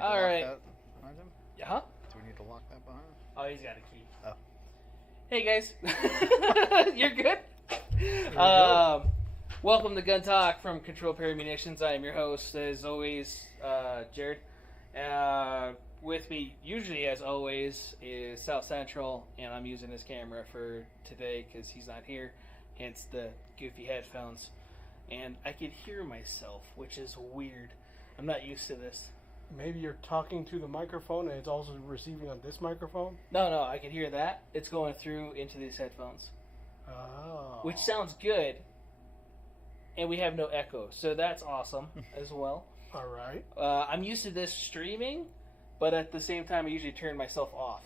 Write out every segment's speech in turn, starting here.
to lock that behind him? Huh? Do we need to lock that behind him? Oh, he's got a key. Oh. Hey, guys. You're good? Welcome to Gun Talk from Control Perry Munitions. I am your host, as always, Jared. With me, usually as always, is South Central, and I'm using his camera for today because he's not here, hence the goofy headphones. And I can hear myself, which is weird. I'm not used to this. Maybe you're talking to the microphone and it's also receiving on this microphone? No, I can hear that. It's going through into these headphones. Oh. Which sounds good. And we have no echo, so that's awesome as well. All right. I'm used to this streaming, but at the same time, I usually turn myself off.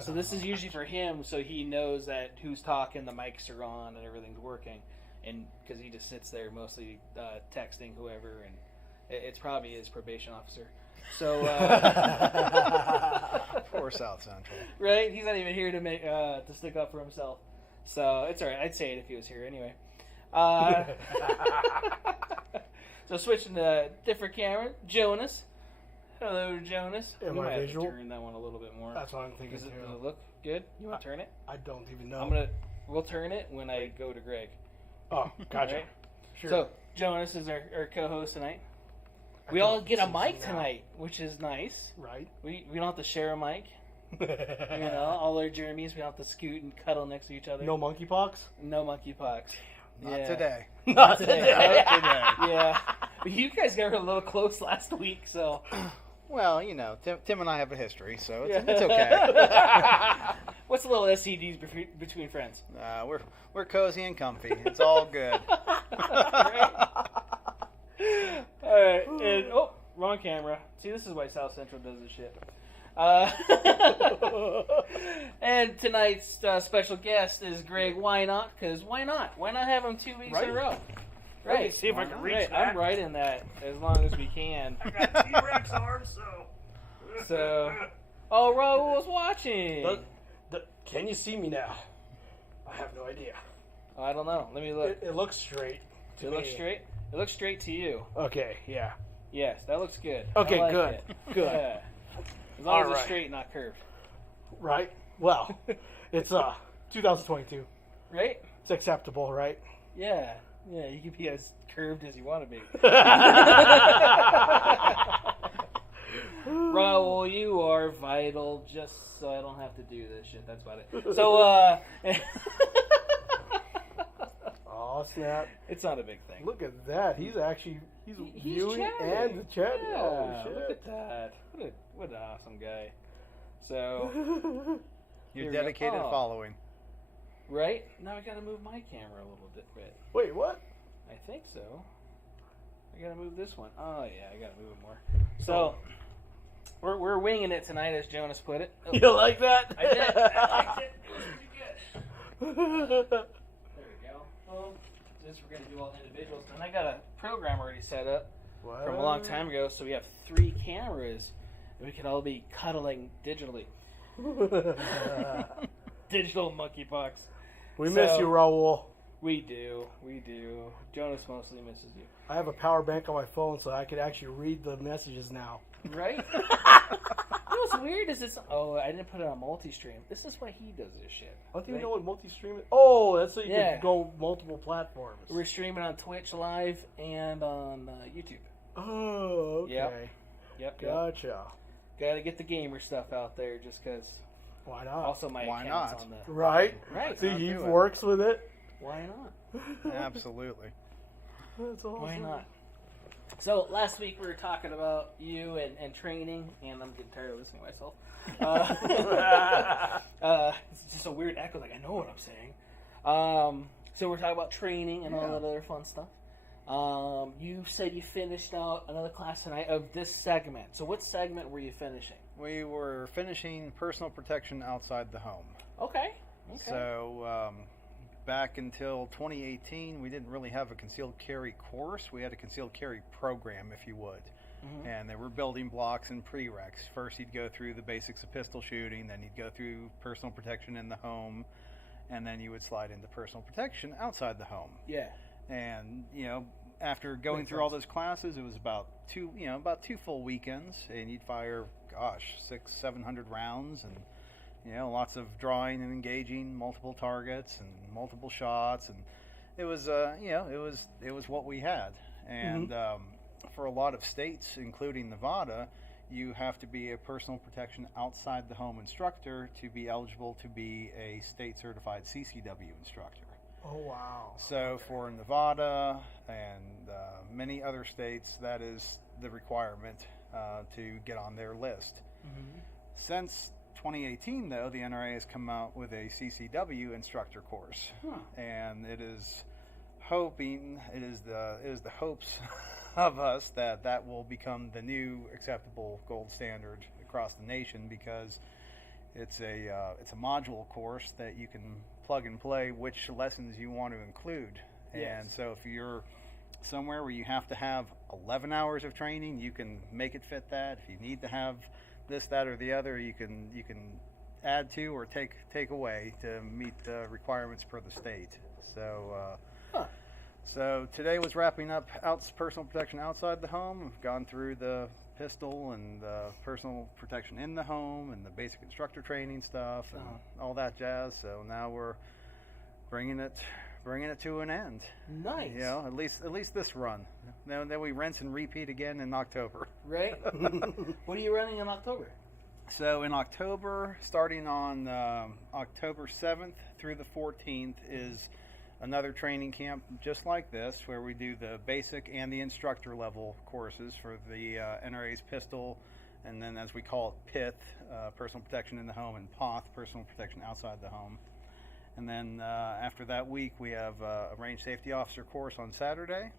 So this is usually for him, so he knows that who's talking, the mics are on, and everything's working. And because he just sits there mostly texting whoever, and it's probably his probation officer. So Poor South Central. Right? He's not even here to make to stick up for himself. So it's all right. I'd say it if he was here anyway. So switching to a different camera, Jonas. Hello, Jonas. Am I visual? Turn that one a little bit more. That's what I'm thinking Does too. it look good? You want to turn it? I don't even know. We'll turn it when I go to Greg. Oh, gotcha. Right? Sure. So Jonas is our co-host tonight. We all get a mic tonight, which is nice. Right. We don't have to share a mic. You know, all our Jeremys, we don't have to scoot and cuddle next to each other. No monkeypox? No monkeypox. Not today. Not today. Not today. Yeah. But you guys got a little close last week, so. Well, you know, Tim and I have a history, so it's okay. What's a little STDs between friends? We're cozy and comfy. It's all good. All right. And, wrong camera. See, this is why South Central does this shit. And tonight's special guest is Greg. Why not? Because why not? Why not have him 2 weeks in a row? Right. See if I can reach Right. that. I'm right in that as long as we can. I got T-Rex arms, So, Raul's watching. Can you see me now? I have no idea. Oh, I don't know. Let me look. It looks straight. It looks straight? It looks straight to you. Okay, yeah. Yes, that looks good. Okay, I like good. it. Good. Yeah. As long as All it's right. straight, not curved. Right? Well, it's 2022. Right? It's acceptable, right? Yeah. Yeah, you can be as curved as you want to be. Raul, you are vital just so I don't have to do this shit. That's about it. So, Oh, snap. it's not a big thing. Look at that. He's viewing chatting. and chatting. Yeah, Oh, shit. look at that. What an awesome guy. So, Your dedicated following. right? Now I gotta move my camera a little bit. Wait, what? I think so. I gotta move this one. Oh yeah, I gotta move it more. So we're winging it tonight, as Jonas put it. Oh, You like that? I did. I liked it. It was pretty good. There we go. Well, since we're gonna do all individuals, and I got a program already set up from a long time ago, so we have 3 cameras, and we can all be cuddling digitally. Digital monkeypox. We miss you, Raul. We do. Jonas mostly misses you. I have a power bank on my phone, so I can actually read the messages now. Right? What's weird is this. Oh, I didn't put it on multi-stream. This is why he does this shit. I don't even know what multi-stream is. Oh, that's so you Yeah. can go multiple platforms. We're streaming on Twitch Live and on YouTube. Oh, okay. Yep. Gotcha. Got to get the gamer stuff out there just because. Why not? Also, my Why account's not? on the. Right? Right. See, Not he do it. works with it. Why not? Absolutely. That's awesome. Why not? So last week we were talking about you and training, and I'm getting tired of listening to myself. It's just a weird echo, like I know what I'm saying. So we're talking about training and all that other fun stuff. You said you finished out another class tonight of this segment. So what segment were you finishing? We were finishing personal protection outside the home. Okay. So back until 2018, we didn't really have a concealed carry course. We had a concealed carry program, if you would. Mm-hmm. And there were building blocks and prereqs. First, you'd go through the basics of pistol shooting, then you'd go through personal protection in the home, and then you would slide into personal protection outside the home. Yeah. And, you know, after going through all those classes, it was about two full weekends, and you'd fire, 600-700 rounds, and lots of drawing and engaging multiple targets and multiple shots, and it was it was what we had. And for a lot of states, including Nevada, you have to be a personal protection outside the home instructor to be eligible to be a state certified CCW instructor. Oh, wow. So for Nevada and many other states, that is the requirement to get on their list. Since 2018, though, the NRA has come out with a CCW instructor course, and it is the hopes of us that will become the new acceptable gold standard across the nation, because it's a module course that you can plug and play which lessons you want to include. And so if you're somewhere where you have to have 11 hours of training, you can make it fit that. If you need to have this, that, or the other, you can add to or take away to meet the requirements per the state. So today was wrapping up personal protection outside the home. We've gone through the pistol and the personal protection in the home and the basic instructor training stuff and all that jazz. So now we're bringing it to an end. Nice. At least this run. Then we rinse and repeat again in October. Right. What are you running in October? So in October, starting on October 7th through the 14th, is another training camp just like this, where we do the basic and the instructor level courses for the NRA's pistol, and then, as we call it, PITH, personal protection in the home, and POTH, personal protection outside the home. And then after that week, we have a range safety officer course on Saturday,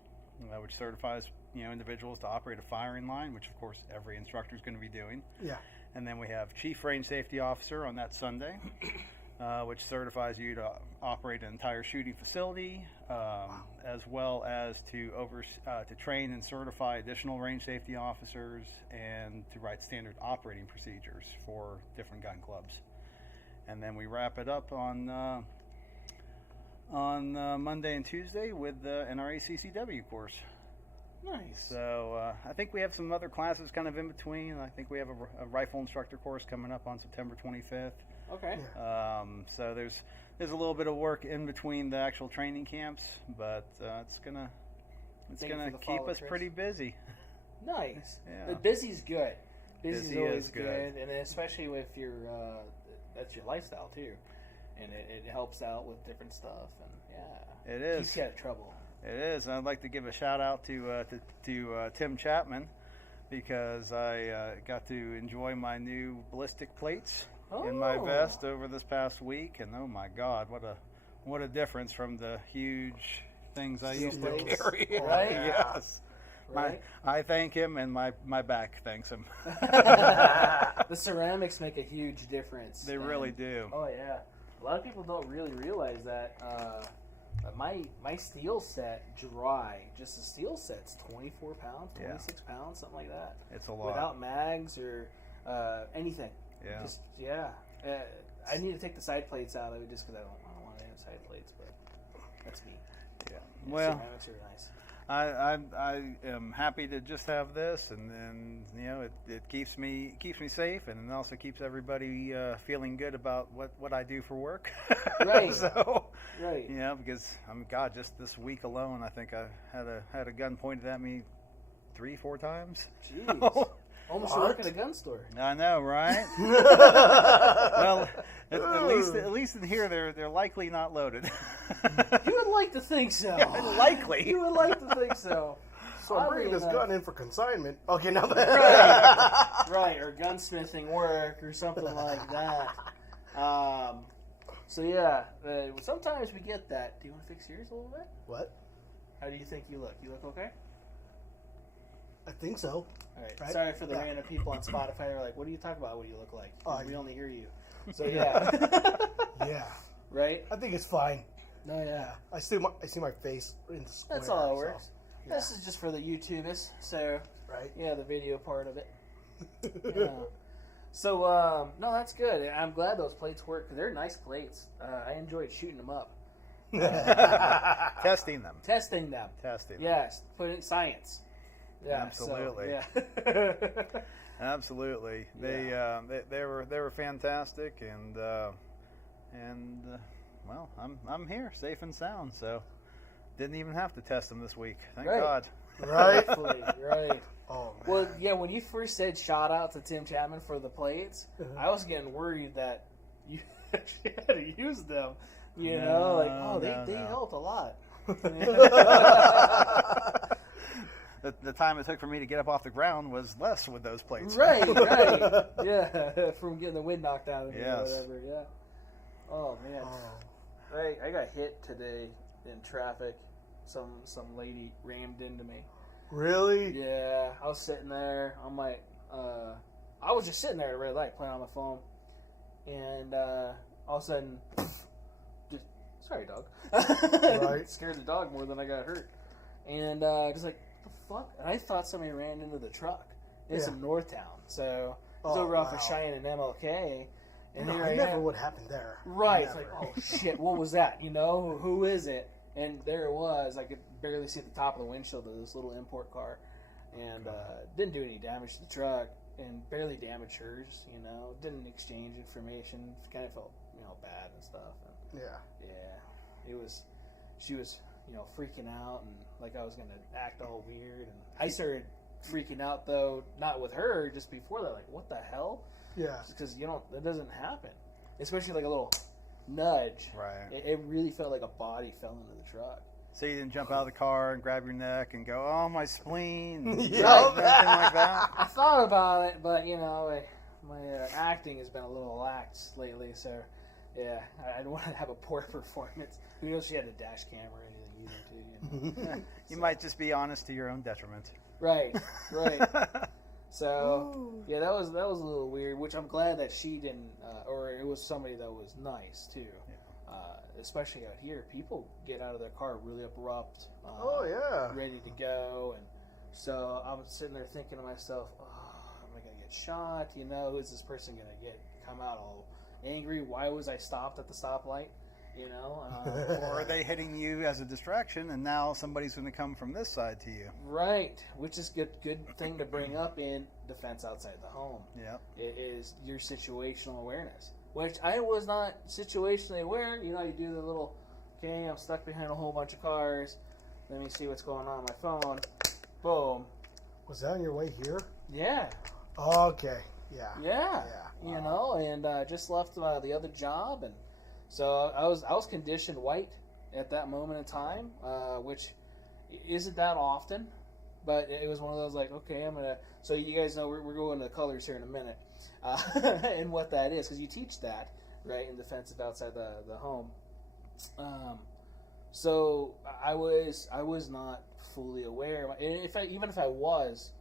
which certifies individuals to operate a firing line, which of course every instructor is going to be doing. Yeah. And then we have chief range safety officer on that Sunday, which certifies you to operate an entire shooting facility, as well as to train and certify additional range safety officers, and to write standard operating procedures for different gun clubs. And then we wrap it up on Monday and Tuesday with the NRA CCW course. Nice. So I think we have some other classes kind of in between. I think we have a rifle instructor course coming up on September 25th. Okay. So there's a little bit of work in between the actual training camps, but it's gonna keep us pretty busy. Nice. Yeah. But busy's good. Busy's always is good. and especially with your that's your lifestyle too, and it helps out with different stuff, and It is. keeps you out of trouble. It is. I'd like to give a shout out to Tim Chapman, because I got to enjoy my new ballistic plates in my vest over this past week, and oh my God, what a difference from the huge things I used to carry. Right? Yes. Right? I thank him, and my back thanks him. The ceramics make a huge difference. They really do. Oh yeah, a lot of people don't really realize that. My steel set dry, just the steel set's 24 pounds, 26 pounds, something like that. It's a lot. Without mags or anything. Yeah. Just I need to take the side plates out of it just because I don't want to have side plates, but that's me. Yeah. Well, ceramics are nice. I am happy to just have this, and then it keeps me safe, and it also keeps everybody feeling good about what I do for work. Right. So, right. because just this week alone, I think I had a gun pointed at me 3-4 times. Jeez. Almost work at a gun store. I know, right? Well, at least in here they're likely not loaded. You would like to think so. Likely. You would like to think so. So I'm bringing this gun in for consignment. Okay, now that right, or gunsmithing work or something like that. So yeah, sometimes we get that. Do you want to fix yours a little bit? What? How do you think you look? You look okay? I think so. All right. Right? Sorry for the random people on Spotify. They're like, "What do you talk about? What you look like?" We only hear you. So yeah. Yeah. Right. I think it's fine. No, yeah. I see my face in the square. That's all that so, works. yeah. This is just for the YouTubers. So Right. yeah, the video part of it. Yeah. So no, that's good. I'm glad those plates work because they're nice plates. I enjoyed shooting them up. Testing them. Testing them. Yes, put in science. Yeah, absolutely. So, yeah. Absolutely. They were fantastic, and well, I'm here, safe and sound. So didn't even have to test them this week. Thank God. Right. Right. Oh, man. Well, yeah. When you first said shout out to Tim Chapman for the plates, I was getting worried that you actually had to use them. You know, like they helped a lot. The time it took for me to get up off the ground was less with those plates. Right. Yeah, from getting the wind knocked out of me or whatever. Yeah. Oh man. I got hit today in traffic. Some lady rammed into me. Really? Yeah. I was sitting there. I'm like, I was just sitting there at a red light playing on my phone, and all of a sudden, just sorry, dog. Right. Scared the dog more than I got hurt, and just like the fuck. And I thought somebody ran into the truck. It's in Northtown, so it's over off of Cheyenne and MLK. And it never would happen there. Right. Never. It's like, oh shit, what was that? You know, who is it? And there it was. I could barely see the top of the windshield of this little import car, and didn't do any damage to the truck, and barely damaged hers. You know, didn't exchange information. Kind of felt bad and stuff. And it was. She was freaking out, and like I was gonna act all weird, and I started freaking out though, not with her, just before that. Like, what the hell? Yeah. Because that doesn't happen, especially like a little nudge. Right. It really felt like a body fell into the truck. So you didn't jump out of the car and grab your neck and go, "Oh, my spleen," anything Yeah. like that. I thought about it, but my acting has been a little lax lately, so yeah, I don't want to have a poor performance. Who knows? She had a dash camera or anything either, too. You might just be honest to your own detriment. Right. So yeah, that was a little weird. Which I'm glad that she didn't, or it was somebody that was nice too. Yeah. Especially out here, people get out of their car really abrupt. Ready to go, and so I'm sitting there thinking to myself, am I gonna get shot? Is this person gonna come out all angry? Why was I stopped at the stoplight? Or are they hitting you as a distraction, and now somebody's going to come from this side to you? Right, which is good thing to bring up in defense outside the home. Yeah, it is your situational awareness, which I was not situationally aware. You do the little, okay, I'm stuck behind a whole bunch of cars. Let me see what's going on my phone. Boom. Was that on your way here? Yeah. Okay. Yeah. Yeah. And just left the other job, and so I was conditioned white at that moment in time, which isn't that often, but it was one of those like, okay, I'm gonna. So you guys know we're going to the colors here in a minute, and what that is, because you teach that right in defensive outside the home. So I was not fully aware. Even if I was,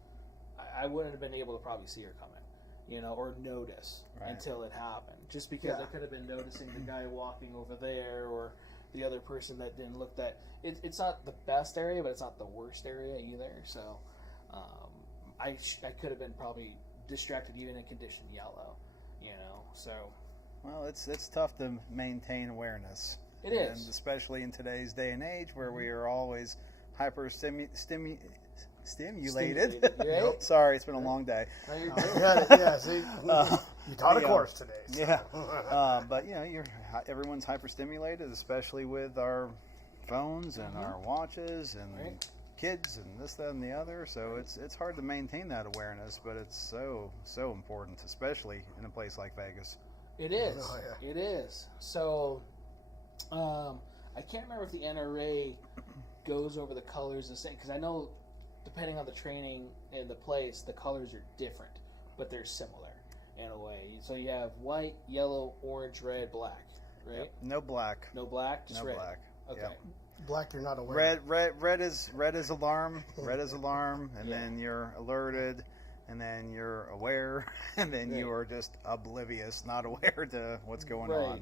I wouldn't have been able to probably see her coming, or notice until it happened. Just because I could have been noticing the guy walking over there, or the other person that didn't look that. It's not the best area, but it's not the worst area either. So I could have been probably distracted even in condition yellow, So well, it's tough to maintain awareness. It is, and especially in today's day and age where we are always hyper stimulated. Right? Sorry, it's been a long day. See, you taught a course today. So. Yeah, but everyone's hyper-stimulated, especially with our phones and our watches and kids and this, that, and the other. So it's hard to maintain that awareness, but it's so important, especially in a place like Vegas. It is. Oh, yeah. It is. So I can't remember if the NRA goes over the colors the same, because I know, depending on the training and the place, the colors are different, but they're similar in a way. So you have white, yellow, orange, red, black, right? Yep. No black. No black, just red. Black. Okay. Yep. Black, you're not aware. Red is alarm. Red is alarm, and then you're alerted, and then you're aware, and then you are just oblivious, not aware to what's going on.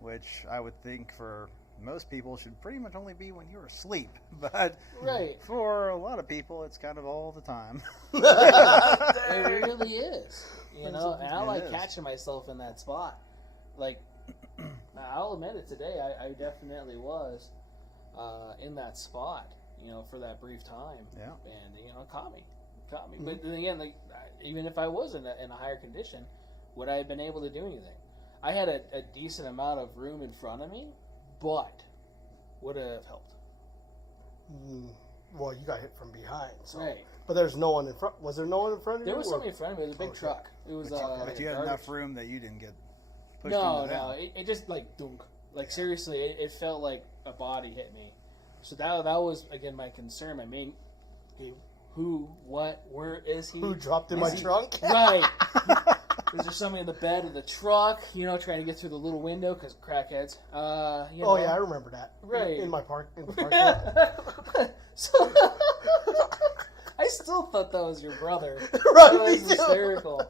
Which I would think for most people should pretty much only be when you're asleep, but for a lot of people it's kind of all the time. It really is, and I like catching myself in that spot. Like I'll admit it today. I definitely was in that spot, for that brief time. Yeah. And it caught me. But then again, like even if I was in a higher condition, would I have been able to do anything? I had a decent amount of room in front of me, but would have helped. Well, you got hit from behind, so. Right. But there's no one in front. Was there no one in front of you? There was somebody in front of me. It was a big truck. It was. But you had enough room that you didn't get pushed No, into that. it just like dunk. Like seriously, it felt like a body hit me. So that was again my concern. I mean, who, what, where is he? Who dropped in my trunk? Right. Is there somebody in the bed of the truck? Trying to get through the little window because crackheads. Oh yeah, I remember that. Right. In the park. So I still thought that was your brother. Right, That was me too. hysterical.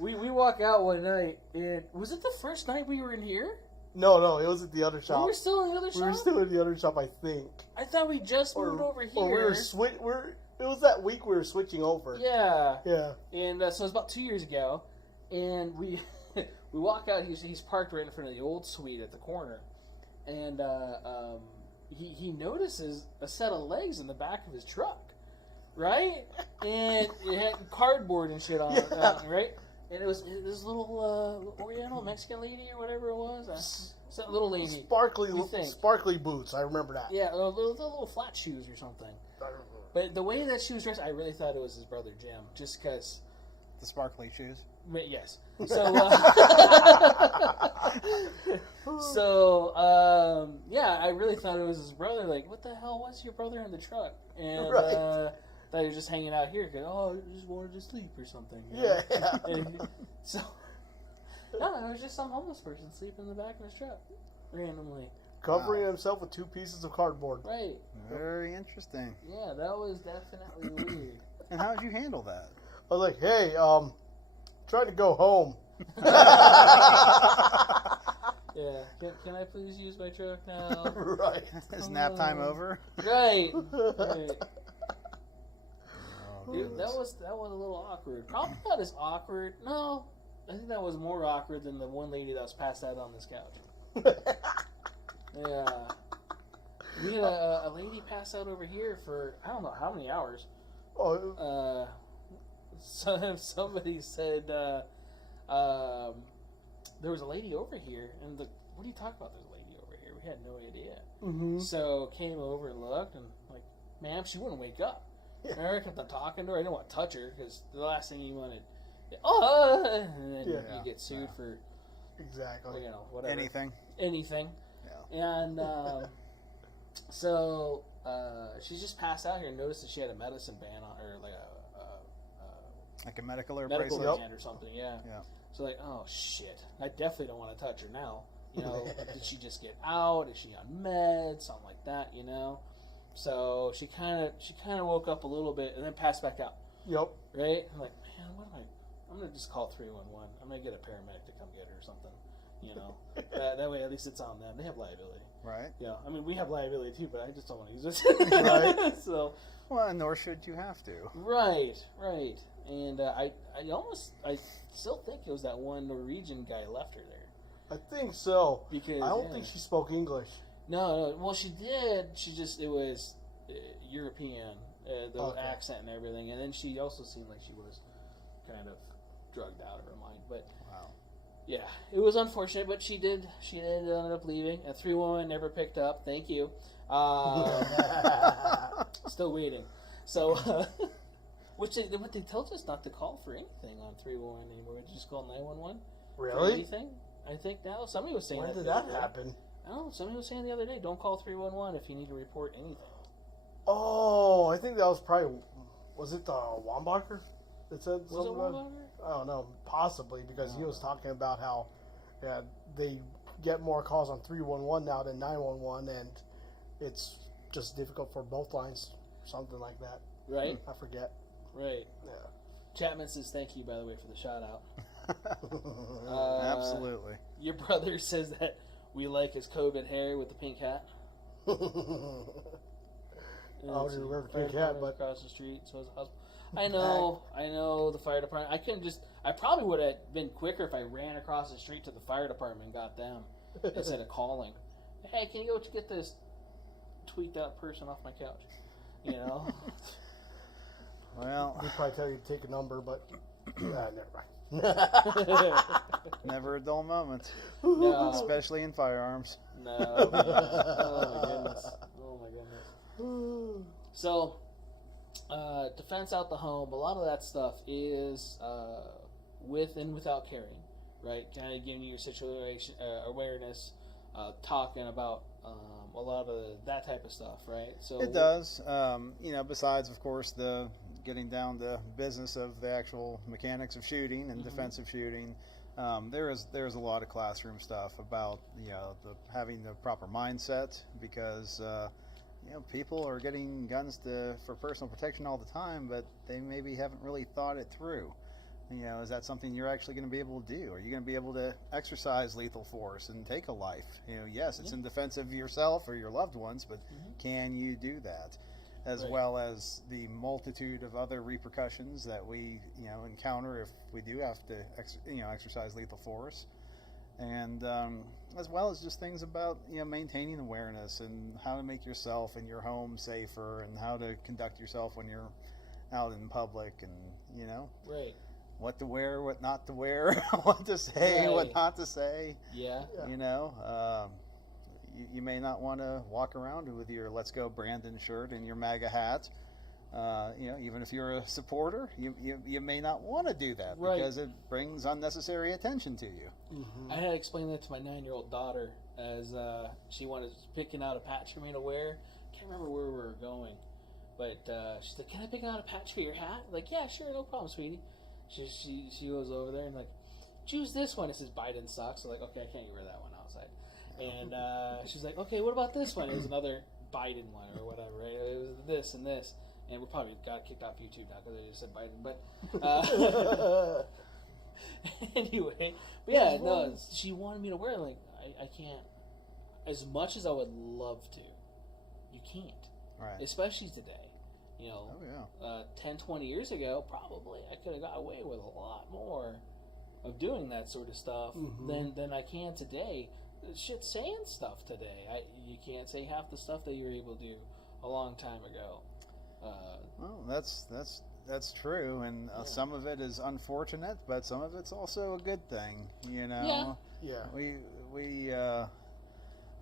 We walk out one night, and was it the first night we were in here? No, it was at the other shop. We were still in the other shop? We were still in the other shop, I think. I thought we just moved over here. Or it was that week we were switching over. Yeah. Yeah. And so it was about 2 years ago, and we we walk out. He's parked right in front of the old suite at the corner, and he notices a set of legs in the back of his truck, right? And it had cardboard and shit on it, right? And it was this little Oriental Mexican lady or whatever it was. Some little lady. Sparkly boots. I remember that. Yeah, little flat shoes or something. But the way that she was dressed, I really thought it was his brother Jim, just because. The sparkly shoes. Yes. So, yeah, I really thought it was his brother. Like, what the hell was your brother in the truck? And thought he was just hanging out here because, I just wanted to sleep or something. Yeah. And so, no, it was just some homeless person sleeping in the back of his truck randomly. Covering himself with 2 pieces of cardboard. Right. Very interesting. Yeah, that was definitely weird. And how did you handle that? I was like, hey, trying to go home. Yeah, can I please use my truck now? Right. Is nap time over? Right. Oh, Dude, that was a little awkward. Probably not as awkward. No, I think that was more awkward than the one lady that was passed out on this couch. Yeah. We had a lady pass out over here for I don't know how many hours. Oh. Somebody said there was a lady over here, and what are you talking about? There's a lady over here. We had no idea. Mm-hmm. So came over and looked, and like, ma'am, she wouldn't wake up. And I kept on talking to her. I didn't want to touch her because the last thing you wanted, and then you get sued for exactly, whatever, anything. Yeah. And so she just passed out here and noticed that she had a medicine band on her, like a medical or medical bracelet? band or something. Yeah. Yeah. So like, oh shit, I definitely don't want to touch her now. Did she just get out? Is she on meds? Something like that. So she kind of woke up a little bit and then passed back out. Yep. Right? I'm like, man, what am I? I'm gonna just call 311. I'm gonna get a paramedic to come get her or something. That way at least it's on them. They have liability. Right. Yeah. I mean, we have liability too, but I just don't want to use it. Right. So. Well, nor should you have to. Right. And I still think it was that one Norwegian guy left her there. I think so. Because I don't think she spoke English. No. Well, she did. It was European, the accent and everything. And then she also seemed like she was kind of drugged out of her mind. But wow. Yeah, it was unfortunate, but she did end up leaving. A 311 never picked up. Thank you. Still waiting. So, what they told us not to call for anything on 311 anymore. Just call 911. Really? For anything? I think now somebody was saying when that. When did that happen? I don't know. Somebody was saying the other day, don't call 311 if you need to report anything. Oh, I think that was probably. Was it the Wambacher that said something? Was it Wambacher? I don't know, possibly, because he was talking about how they get more calls on 311 now than 911, and it's just difficult for both lines, something like that. Right. I forget. Right. Yeah. Chapman says thank you, by the way, for the shout out. Absolutely. Your brother says that we like his COVID hair with the pink hat. I don't remember the pink hat, but across the street, so it's a hospital. I know the fire department. I probably would have been quicker if I ran across the street to the fire department and got them instead of calling. Hey, can you go get this tweaked out person off my couch? You know? Well, They'd probably tell you to take a number, but never mind. never a dull moment, No. especially in firearms. No. Man. Oh, my goodness. Oh, my goodness. So, defense out the home, a lot of that stuff is with and without carrying, right? Kind of giving you your situation awareness, talking about a lot of that type of stuff, right? So It does. Besides, of course, the getting down to business of the actual mechanics of shooting and defensive shooting, there is a lot of classroom stuff about having the proper mindset, because people are getting guns for personal protection all the time, but they maybe haven't really thought it through. Is that something you're actually going to be able to do? Are you going to be able to exercise lethal force and take a life? Yes, it's in defense of yourself or your loved ones, but can you do that? As well as the multitude of other repercussions that we encounter if we do have to exercise lethal force, and as well as just things about maintaining awareness and how to make yourself and your home safer, and how to conduct yourself when you're out in public, and what to wear, what not to wear, what to say, what not to say. Yeah. You may not want to walk around with your "Let's Go Brandon" shirt and your MAGA hat. Even if you're a supporter, you may not want to do that because it brings unnecessary attention to you. Mm-hmm. I had to explain that to my 9-year-old daughter as she wanted picking out a patch for me to wear. Can't remember where we were going, but she's like, "Can I pick out a patch for your hat?" I'm like, "Yeah, sure, no problem, sweetie." She goes over there and like, "Choose this one." It says Biden socks. So like, okay, I can't wear that one outside. And she's like, "Okay, what about this one?" It was another Biden one or whatever, right? It was this and this. And we probably got kicked off YouTube now because I just said Biden. But anyway, but yeah, no, she wanted me to wear it. Like, I can't. As much as I would love to, you can't. Right. Especially today. 10, 20 years ago, probably I could have got away with a lot more of doing that sort of stuff than I can today. Shit, saying stuff today. You can't say half the stuff that you were able to do a long time ago. Well, that's true, and some of it is unfortunate, but some of it's also a good thing. Yeah.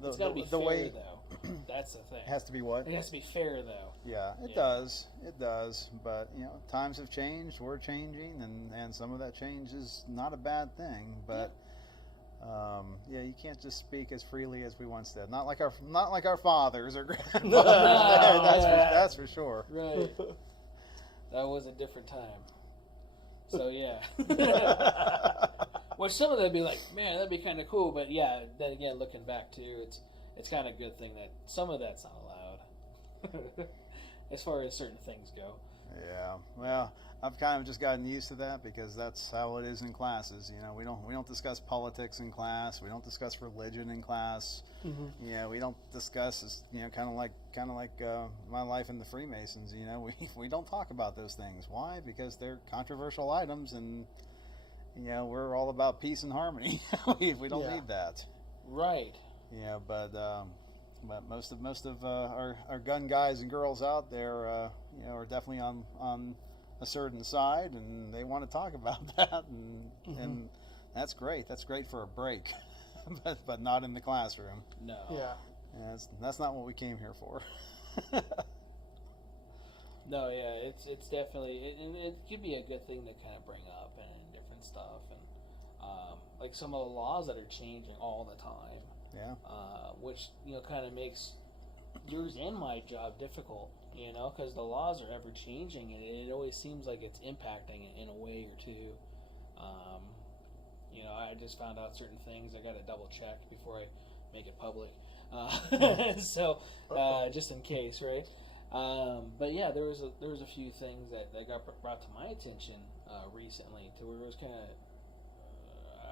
It's got to be fair, though. That's the thing. It has to be what? It has to be fair, though. Yeah, it does. It does. But times have changed. We're changing, and some of that change is not a bad thing. But you can't just speak as freely as we once did. Not like our fathers or grandfathers. That's for sure. Right. That was a different time. So yeah. Which some of them would be like, man, that'd be kind of cool. But yeah, then again, looking back too, it's kind of a good thing that some of that's not allowed, as far as certain things go. Yeah. Well, I've kind of just gotten used to that because that's how it is in classes. We don't discuss politics in class. We don't discuss religion in class. We don't discuss kind of like my life in the Freemasons. We don't talk about those things. Why? Because they're controversial items, and we're all about peace and harmony. we don't need that. Right. Yeah, but most of our gun guys and girls out there, are definitely on a certain side, and they want to talk about that, and that's great. That's great for a break, but not in the classroom. No. Yeah. That's not what we came here for. No, yeah, it's definitely it could be a good thing to kind of bring up and different stuff, and like some of the laws that are changing all the time. Yeah. Which kind of makes yours and my job difficult, because the laws are ever changing, and it always seems like it's impacting in a way or two. I just found out certain things. I got to double check before I make it public. So just in case, right? But yeah, there was a few things that got brought to my attention recently, to where it was kind of,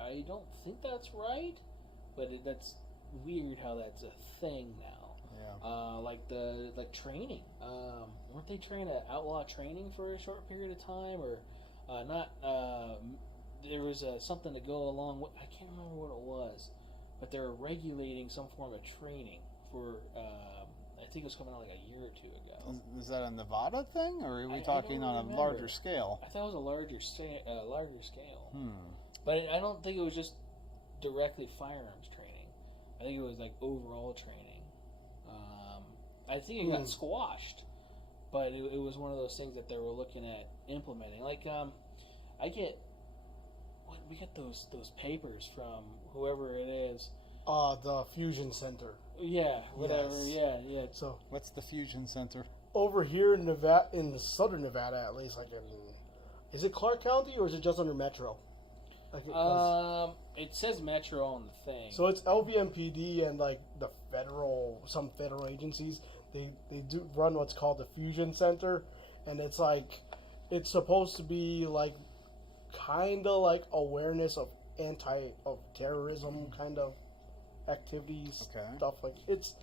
I don't think that's right, but that's weird how that's a thing now. Yeah. Like training. Weren't they trying to outlaw training for a short period of time, or not? there was something to go along with, I can't remember what it was, but they were regulating some form of training for, I think it was coming out like a year or two ago. Is that a Nevada thing, or are we I talking don't on a remember. larger scale? I thought it was a larger scale. Hmm. But I don't think it was just directly firearms training. I think it was like overall training. I think it got squashed, but it was one of those things that they were looking at implementing. Like, we get those papers from whoever it is. The Fusion Center. Yeah, whatever. Yes. Yeah. So What's the Fusion Center? over here in Nevada, in the southern Nevada at least, like is it Clark County or is it just under Metro? Like it says Metro on the thing. so it's LVMPD and like some federal agencies. They do run what's called the Fusion Center, and it's supposed to be like kind of like awareness of terrorism kind of activities, stuff like it's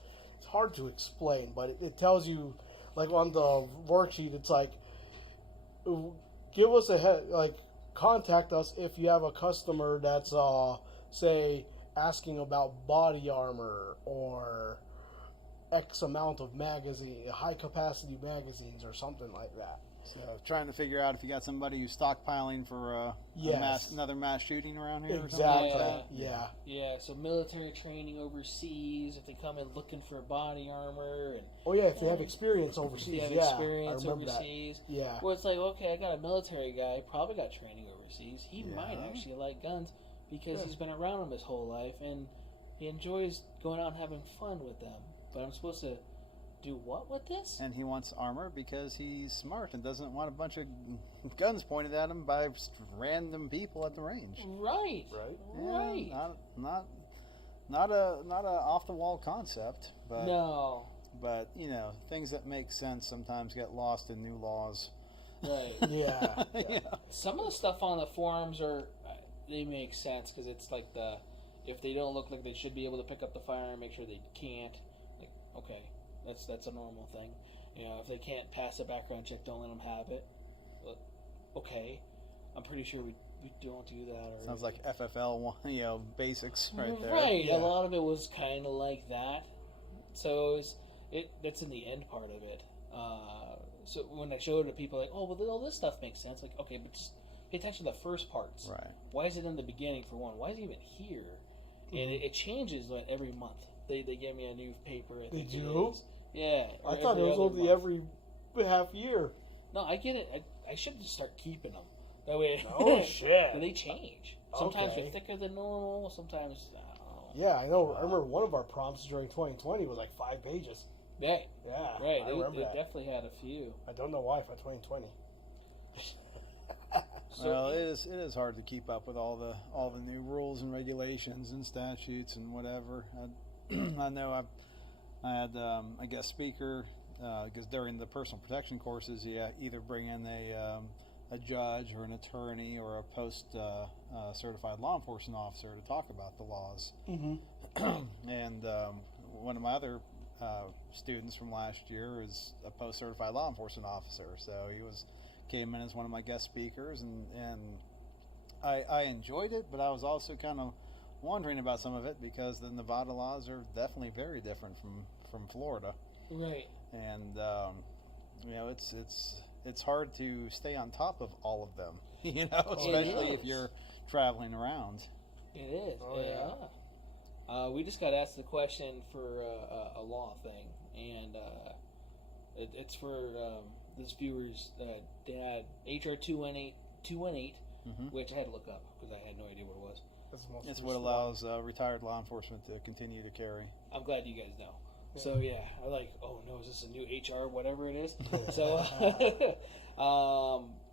hard to explain, but it tells you like on the worksheet. It's like give us contact us if you have a customer that's say asking about body armor or X amount of high capacity magazines or something like that. So trying to figure out if you got somebody who's stockpiling for another mass shooting around here. Exactly. Or something? Yeah. So military training overseas. If they come in looking for body armor, and if they have experience overseas. If they have experience I remember overseas. That. Yeah. Well, it's like, okay, I got a military guy, probably got training overseas. He might actually like guns because he's been around them his whole life and he enjoys going out and having fun with them. But I'm supposed to do what with this? And he wants armor because he's smart and doesn't want a bunch of guns pointed at him by random people at the range. Right. Yeah, not a off the wall concept, but no. But things that make sense sometimes get lost in new laws. Right. Yeah. Some of the stuff on the forums they make sense because it's like if they don't look like they should be able to pick up the firearm, make sure they can't. Like, okay. That's a normal thing. If they can't pass a background check, don't let them have it. But, okay. I'm pretty sure we don't do that. Sounds like FFL, basics right there. Right. Yeah. A lot of it was kind of like that. So that's in the end part of it. So when I showed it to people, like, oh, well, all this stuff makes sense. Like, okay, but just pay attention to the first parts. Right. Why is it in the beginning, for one? Why is it even here? Mm-hmm. And it changes every month. They give me a new paper. They do? Yeah. I thought it was only every half year. No, I get it. I should just start keeping them. That way. Oh, shit. They change. Sometimes they're thicker than normal. Sometimes, I don't know. Yeah, I know. I remember one of our prompts during 2020 was like 5 pages. Yeah. Yeah. Right. I remember that. They definitely had a few. I don't know why for 2020. Well, it is hard to keep up with all the new rules and regulations and statutes and whatever. I know I had a guest speaker because during the personal protection courses you either bring in a judge or an attorney or a post certified law enforcement officer to talk about the laws. Mm-hmm. And one of my other students from last year is a post certified law enforcement officer, so he came in as one of my guest speakers, and I enjoyed it, but I was also kind of wondering about some of it because the Nevada laws are definitely very different from Florida. Right. And it's hard to stay on top of all of them, especially if you're traveling around. It is. Oh, yeah. We just got asked the question for a law thing, and it's for this viewer's dad, HR 218, which I had to look up because I had no idea what it was. It's what allows retired law enforcement to continue to carry. I'm glad you guys know. So yeah, I'm like, oh no, is this a new HR, whatever it is? So,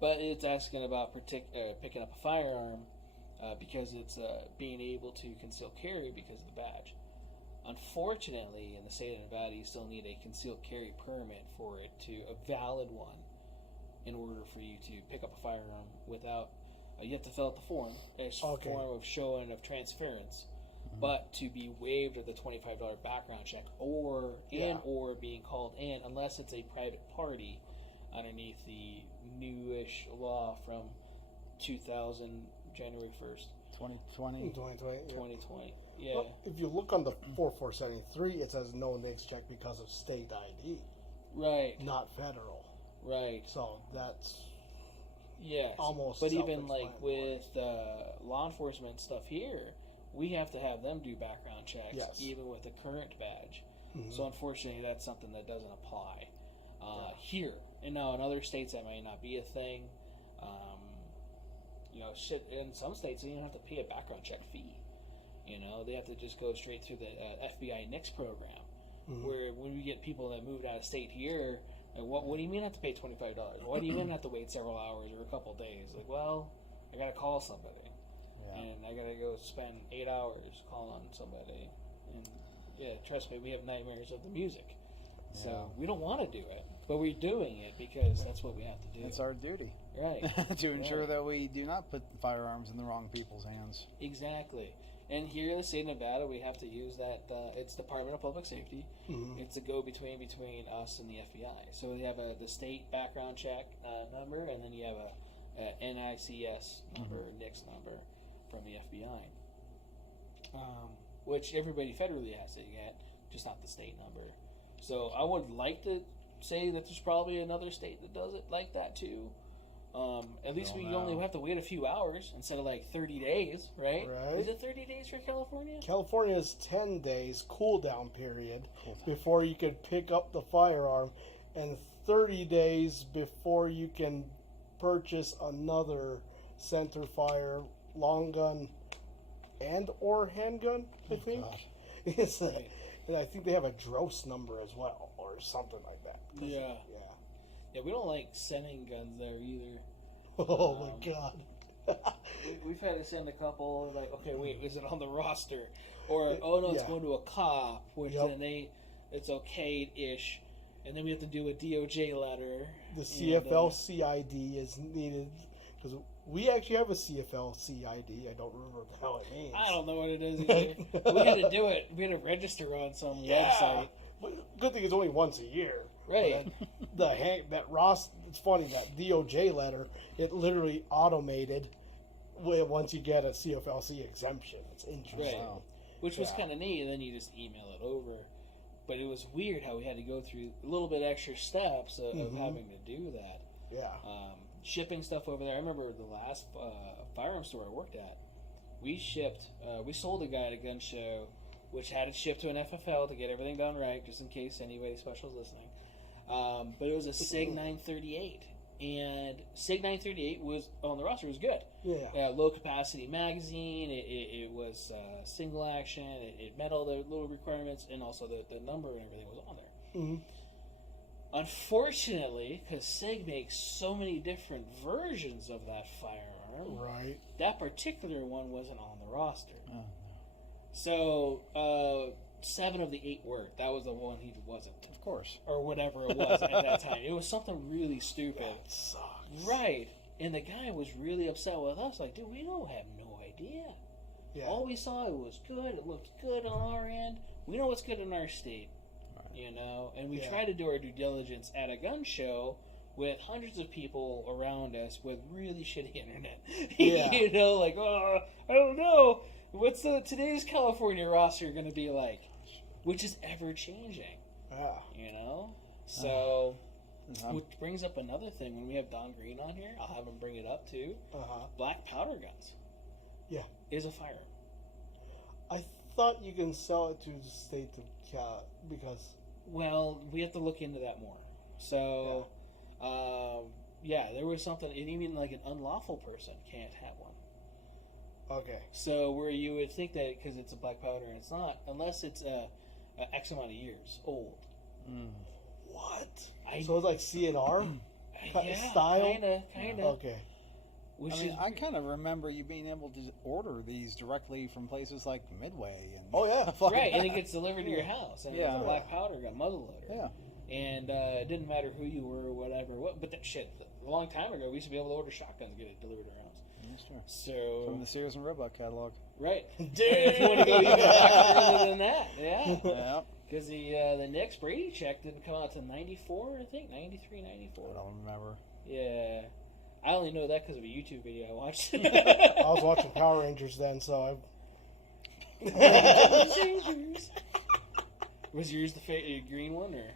but it's asking about picking up a firearm because it's being able to conceal carry because of the badge. Unfortunately, in the state of Nevada, you still need a concealed carry permit for it a valid one, in order for you to pick up a firearm without. You have to fill out the form. It's a form of showing of transference, but to be waived of the $25 background check or being called in, unless it's a private party, underneath the newish law from 2000 January 1st. 2020. 2020. Yeah. 2020. Yeah. Well, if you look on the 4473, it says no NICS check because of state ID, Right. not federal. Right. So that's Yes. almost. But even like self-explanatory. with law enforcement stuff here, we have to have them do background checks, Yes. even with the current badge. Mhm. So unfortunately, that's something that doesn't apply here. And now in other states, that may not be a thing. Shit. In some states, you don't have to pay a background check fee. They have to just go straight through the FBI NICS program. Mhm. Where when we get people that moved out of state here, like, what do you mean I have to pay $25? What do you mean I have to wait several hours or a couple of days? Like, well, I got to call somebody. Yeah. And I gotta go spend 8 hours calling somebody. And yeah, trust me, we have nightmares of the music. So Yeah. we don't want to do it, but we're doing it because that's what we have to do. It's our duty Right. to ensure Right. that we do not put firearms in the wrong people's hands. Exactly. And here in the state of Nevada, we have to use that. It's Department of Public Safety. Mhm. It's a go-between between us and the FBI. So we have the state background check number, and then you have a NICS number, NICS number from the FBI, which everybody federally has to get, just not the state number. So I would like to say that there's probably another state that does it like that too. At least Don't we know. only have to wait a few hours instead of like 30 days, right? Right. Is it 30 days for California? California is 10 days cool down period Cool down. before you can pick up the firearm, and 30 days before you can purchase another center fire, long gun, and or handgun. I think. God. It's a- Right. and I think they have a DROS number as well, or something like that. Yeah. Yeah. Yeah, we don't like sending guns there either. Oh my God. We've had to send a couple, like, okay, wait, is it on the roster? Or, oh no, it's Yeah. going to a cop, which Yep. then it's okay-ish. And then we have to do a DOJ letter. The And, CFL CID is needed because we actually have a CFL CID. I don't remember what the hell it means. I don't know what it is either. We had to do it. We had to register on some website. But good thing it's only once a year. Right. But then that Ross. It's funny that DOJ letter. It literally automated once you get a CFLC exemption. It's interesting. Right. Wow. Which was Yeah. kind of neat, and then you just email it over. But it was weird how we had to go through a little bit extra steps of Mhm. having to do that. Yeah. Shipping stuff over there. I remember the last firearm store I worked at. We sold a guy at a gun show, which had it shipped to an FFL to get everything done right, just in case anybody special is listening. But it was a SIG 938, and SIG 938 was on the roster. It was good. Yeah. Low capacity magazine. It was single action. It met all the little requirements, and also the number and everything was on there. hmm Unfortunately, because SIG makes so many different versions of that firearm, Right. that particular one wasn't on the roster. Oh, no. So 7 of the 8 worked. That was the one he wasn't, Of course. or whatever it was at that time. It was something really stupid. That sucks. Right. And the guy was really upset with us. Like, dude, we don't have no idea. Yeah. All we saw, it was good. It looked good on our end. We know what's good in our state. Right. And we Yeah. try to do our due diligence at a gun show with hundreds of people around us with really shitty internet. Yeah. Like, oh, I don't know. What's today's California roster going to be like? Which is ever changing, Yeah. So, Um, which brings up another thing. When we have Don Green on here, I'll have him bring it up too. Black powder guns. Yeah. Is a firearm. I thought you can sell it to the state of because. Well, we have to look into that more. So, there was something, and even like an unlawful person can't have one. Okay. So, where you would think that because it's a black powder and it's not, unless it's X amount of years old. What? I- So it's like CNR style. Kind of. Okay. Which I mean, is I kind of remember you being able to order these directly from places like Midway and Oh, yeah. stuff like right, and that. it gets delivered to your house, and it's Yeah. a black powder gun, muzzleloader. Yeah. And it didn't matter who you were or whatever. But that shit, a long time ago, we used to be able to order shotguns and get it delivered to our house. That's true. So, From the Sears and Roebuck catalog. right. If you want to go even back further than that, yeah. Yeah. Because the next Brady check didn't come out to 94, I think, 93, I 94. don't remember. Yeah. I only know that because of a YouTube video I watched. I was watching Power Rangers then, so Was yours the green one, or?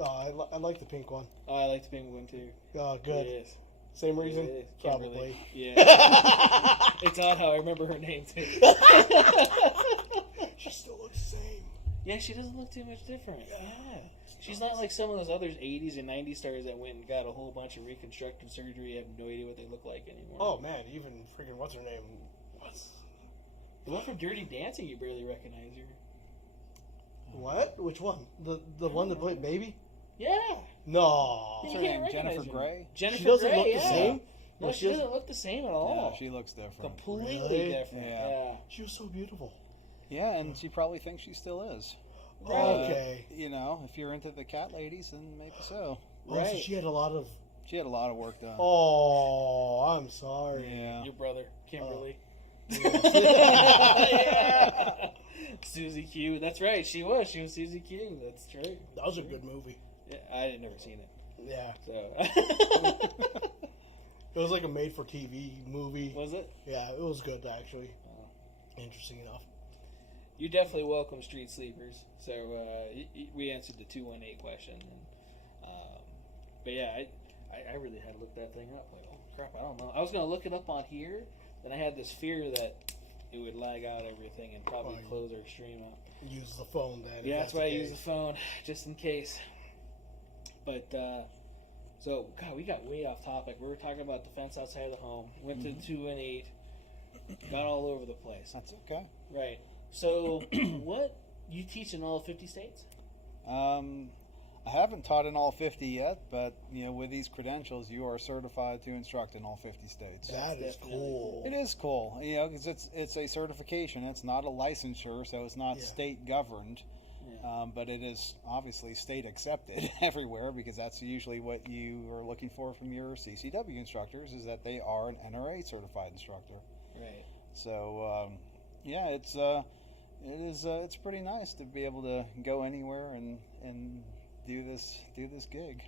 I like the pink one. Oh, I like the pink one too. Good. It is. Same reason? It is. Probably. Yeah. It's odd how I remember her name too. She still looks the same. Yeah, she doesn't look too much different. Yeah. She's not like some of those other 80s and 90s stars that went and got a whole bunch of reconstructive surgery. You have no idea what they look like anymore. Oh, man. Even freaking, what's her name? The one from Dirty Dancing, you barely recognize her. What? Which one? The one that played Baby? Yeah. No. You What's her can't name? recognize Jennifer her. Grey? Jennifer She doesn't Grey, look the yeah. same? No, she doesn't look the same at all. Yeah, she looks different. Completely Really? different. Yeah. Yeah. She was so beautiful. Yeah, and she probably thinks she still is. Right. Okay. You know, if you're into the cat ladies, then maybe so. Oh, so Right. she had a lot of... She had a lot of work done. Oh, I'm sorry. Yeah. Your brother, Kimberly. Yeah. Susie Q. That's right. She was Susie Q. That's true. That was a good movie. Yeah, I had never seen it. Yeah. So. It was like a made-for-TV movie. Was it? Yeah, it was good, actually. Oh. Interesting enough. You definitely welcome street sleepers. So we answered the 218 question. And, but yeah, I really had to look that thing up. Like, oh crap, I don't know. I was gonna look it up on here, then I had this fear that it would lag out everything and probably close our stream up. Use the phone then. Yeah, that's why I use the phone, just in case. But, so, God, we got way off topic. We were talking about defense outside of the home. Went to 218. Got all over the place. That's okay. Right. So, what? You teach in all 50 states? I haven't taught in all 50 yet, but you know, with these credentials, you are certified to instruct in all 50 states. That is cool. It is cool, you know, because it's a certification. It's not a licensure, so it's not state governed, but it is obviously state accepted everywhere because that's usually what you are looking for from your CCW instructors is that they are an NRA certified instructor. Right. So yeah, it's pretty nice to be able to go anywhere and do this gig,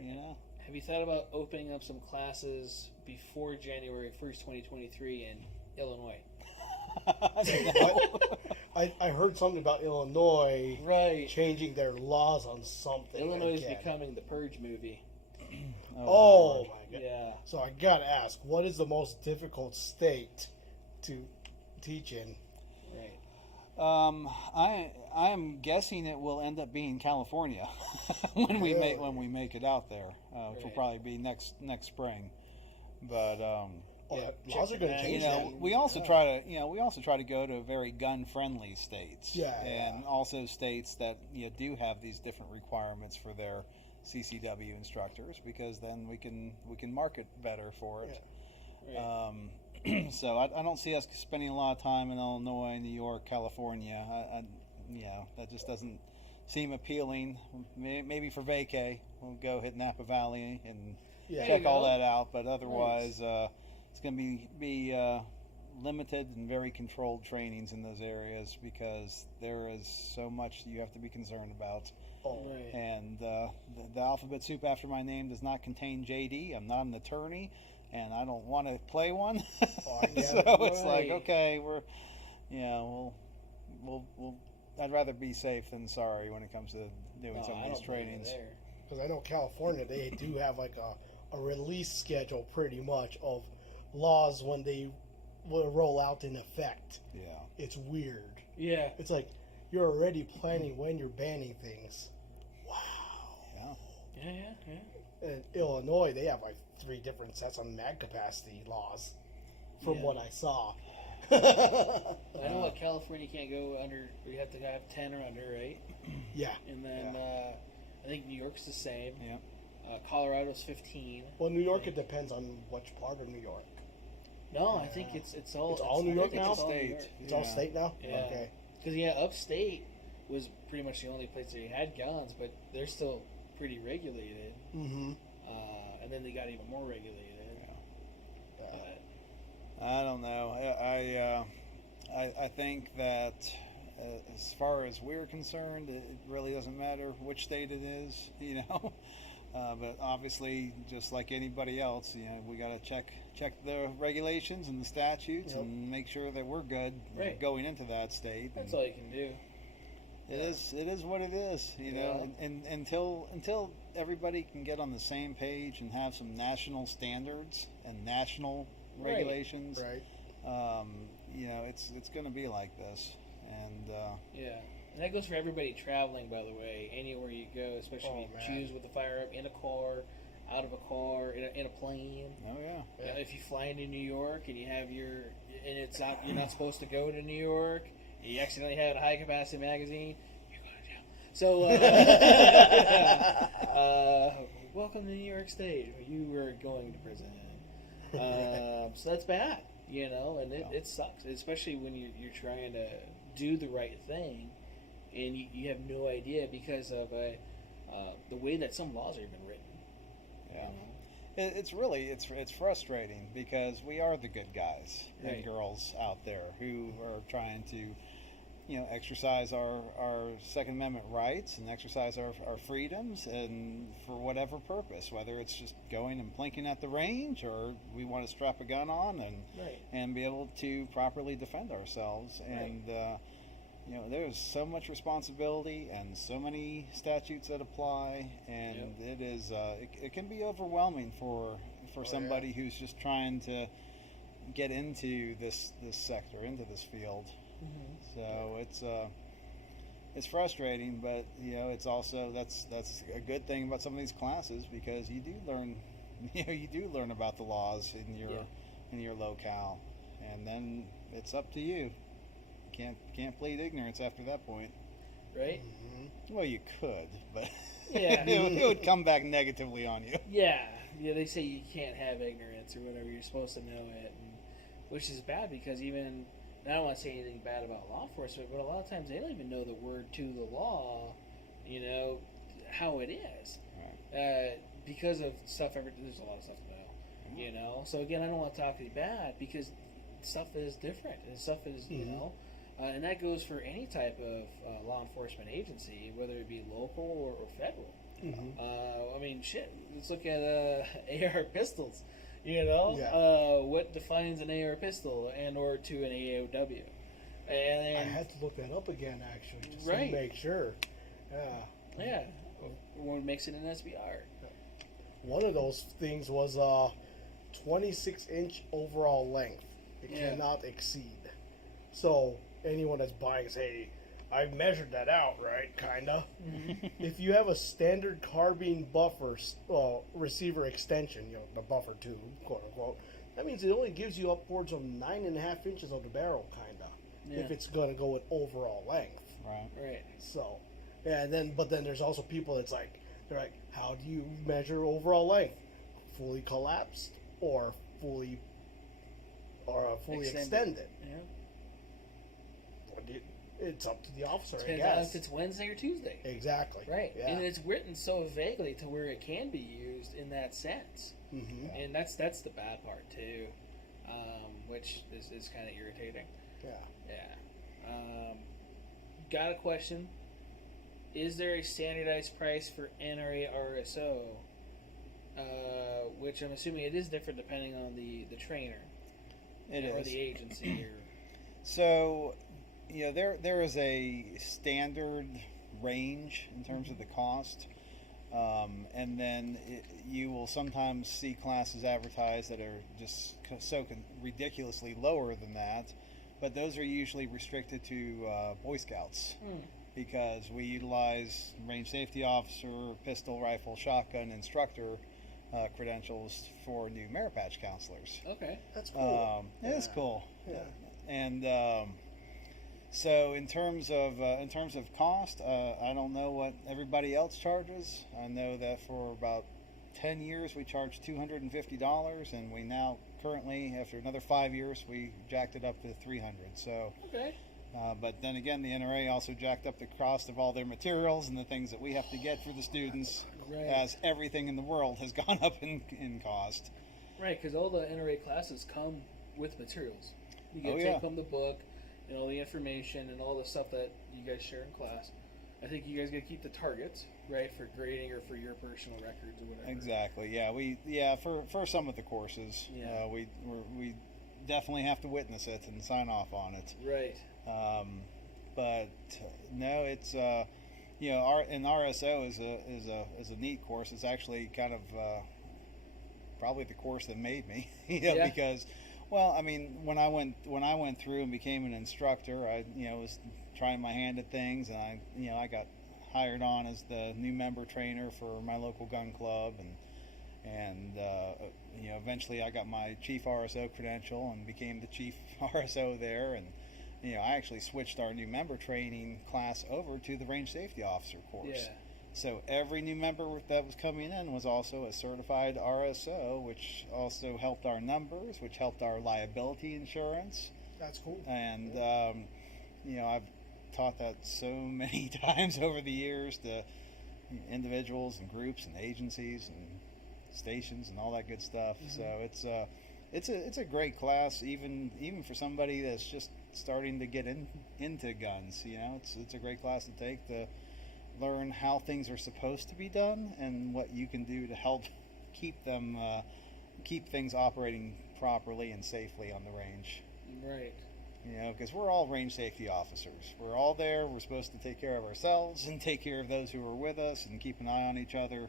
you know. Have you thought about opening up some classes before January 1st, 2023 in Illinois? I heard something about Illinois Right. changing their laws on something. Illinois is again. becoming the Purge movie. Oh my god! Yeah. So I gotta ask, what is the most difficult state to teach in? Right. I am guessing it will end up being California when we make it out there, which will Right. probably be next spring. But Yeah, laws are going to check change you that. know, we also try to go to very gun friendly states, Yeah, and also states that do have these different requirements for their CCW instructors because then we can market better for it. Right. So I don't see us spending a lot of time in Illinois, New York, California. That just doesn't seem appealing. Maybe for vacay, we'll go hit Napa Valley and check all that out. But otherwise, it's going to be limited and very controlled trainings in those areas because there is so much that you have to be concerned about. Right. And the alphabet soup after my name does not contain JD. I'm not an attorney. And I don't want to play one, so it's like, okay, we'll I'd rather be safe than sorry when it comes to doing some of these trainings. Because I know California, they do have like a release schedule pretty much of laws when they will roll out in effect. Yeah, it's weird. Yeah. It's like you're already planning when you're banning things. Wow. Yeah. In Illinois, they have like 3 different sets on mag capacity laws, from what I saw. I know what California can't go under. We have to have 10 or under, right? Yeah. And then I think New York's the same. Yeah. Colorado's 15. Well, New York, it depends on which part of New York. No, I think it's all. It's all New York now? It's all New York. It's all state now? Yeah. Okay. Because upstate was pretty much the only place where you had guns, but they're still pretty regulated. Mm-hmm. And then they got even more regulated. I don't know. I think that as far as we're concerned, it really doesn't matter which state it is. But obviously, just like anybody else, we got to check the regulations and the statutes and make sure that we're good going into that state. That's all you can do. It is what it is, know. And until everybody can get on the same page and have some national standards and national regulations, it's going to be like this. And and that goes for everybody traveling, by the way, anywhere you go, especially if you choose with a firearm in a car, out of a car, in a plane. Oh yeah. If you fly into New York and you have you're not supposed to go to New York. You accidentally had a high-capacity magazine, you're going to jail. So, welcome to New York State. You were going to prison. So that's bad, and it sucks, especially when you're trying to do the right thing and you have no idea because of the way that some laws are even written. Yeah. It's frustrating because we are the good guys and girls out there who are trying to, exercise our Second Amendment rights and exercise our freedoms, and for whatever purpose, whether it's just going and plinking at the range, or we want to strap a gun on and be able to properly defend ourselves. And there's so much responsibility and so many statutes that apply, and it is it can be overwhelming for somebody who's just trying to get into this sector, into this field. So it's frustrating, but it's also that's a good thing about some of these classes, because you do learn about the laws in your locale, and then it's up to you. Can't plead ignorance after that point. Right? Mm-hmm. Well, you could, but it would come back negatively on you. Yeah, they say you can't have ignorance or whatever. You're supposed to know it, which is bad, because even, I don't want to say anything bad about law enforcement, but a lot of times they don't even know the word to the law, how it is. Right. Because of stuff, there's a lot of stuff to know, So again, I don't want to talk bad, because stuff is different, and stuff is, and that goes for any type of law enforcement agency, whether it be local or federal. Let's look at AR pistols. What defines an AR pistol and or to an AOW? And I had to look that up again, actually, just to make sure. Yeah. What makes it an SBR? One of those things was 26-inch overall length. It cannot exceed. So anyone that's buying, say, I measured that out, right? Kinda. If you have a standard carbine buffer receiver extension, the buffer tube, quote unquote, that means it only gives you upwards of 9.5 inches of the barrel, kinda. If it's gonna go with overall length. Right. So, but then there's also people that's like, they're like, how do you measure overall length? Fully collapsed or fully extended? Yeah. It's up to the officer, Depends I guess. on if it's Wednesday or Tuesday. Exactly. Right. Yeah. And it's written so vaguely to where it can be used in that sense. And that's the bad part too, which is kind of irritating. Yeah. Got a question. Is there a standardized price for NRA RSO? Which I'm assuming it is different depending on the trainer. Or the agency. So, there is a standard range in terms of the cost, and then you will sometimes see classes advertised that are just so ridiculously lower than that, but those are usually restricted to Boy Scouts, because we utilize range safety officer, pistol, rifle, shotgun instructor credentials for new merit patch counselors. Okay, that's cool. It is cool. Yeah. And so in terms of cost, I don't know what everybody else charges. I know that for about 10 years we charged $250, and we now currently, after another 5 years, we jacked it up to $300. So okay. But then again, the NRA also jacked up the cost of all their materials and the things that we have to get for the students, as everything in the world has gone up in cost. Right, because all the NRA classes come with materials. You get to take home the book and all the information and all the stuff that you guys share in class. I think you guys got to keep the targets, right, for grading or for your personal records or whatever. Exactly. For some of the courses, we definitely have to witness it and sign off on it. Right. But no, it's an RSO is a neat course. It's actually kind of probably the course that made me, because, well, I mean, when I went through and became an instructor, I was trying my hand at things, and I got hired on as the new member trainer for my local gun club, and eventually I got my chief RSO credential and became the chief RSO there, and I actually switched our new member training class over to the range safety officer course. Yeah. So every new member that was coming in was also a certified RSO, which also helped our numbers, which helped our liability insurance. That's cool. And I've taught that so many times over the years to individuals and groups and agencies and stations and all that good stuff. Mm-hmm. So it's a great class, even for somebody that's just starting to get into guns. It's a great class to take to learn how things are supposed to be done and what you can do to help keep things operating properly and safely on the range. Right. Because we're all range safety officers. We're all there. We're supposed to take care of ourselves and take care of those who are with us and keep an eye on each other.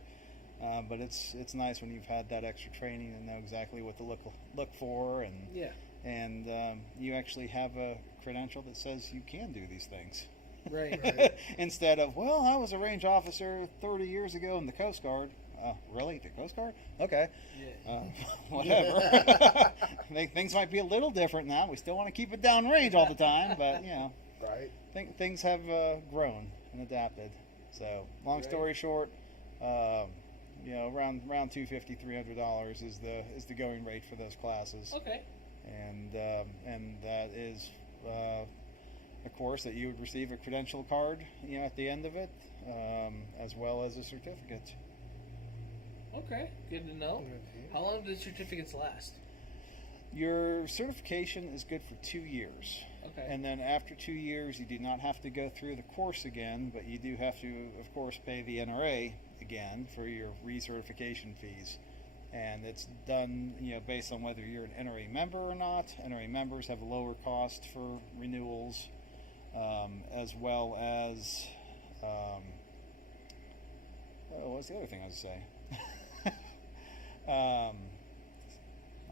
But it's nice when you've had that extra training and know exactly what to look for, and you actually have a credential that says you can do these things. Right. Instead of, well, I was a range officer 30 years ago in the Coast Guard. Really? The Coast Guard? Okay. Yeah. Whatever. Things might be a little different now. We still want to keep it downrange all the time, but right. Things have grown and adapted. So, long story short, around $250, $300 is the going rate for those classes. Okay. And that is a course that you would receive a credential card, at the end of it, as well as a certificate. Okay, good to know. How long do certificates last? Your certification is good for 2 years. Okay. And then after 2 years, you do not have to go through the course again, but you do have to, of course, pay the NRA again for your recertification fees. And it's done, based on whether you're an NRA member or not. NRA members have a lower cost for renewals, as well as, what was the other thing I was going to say?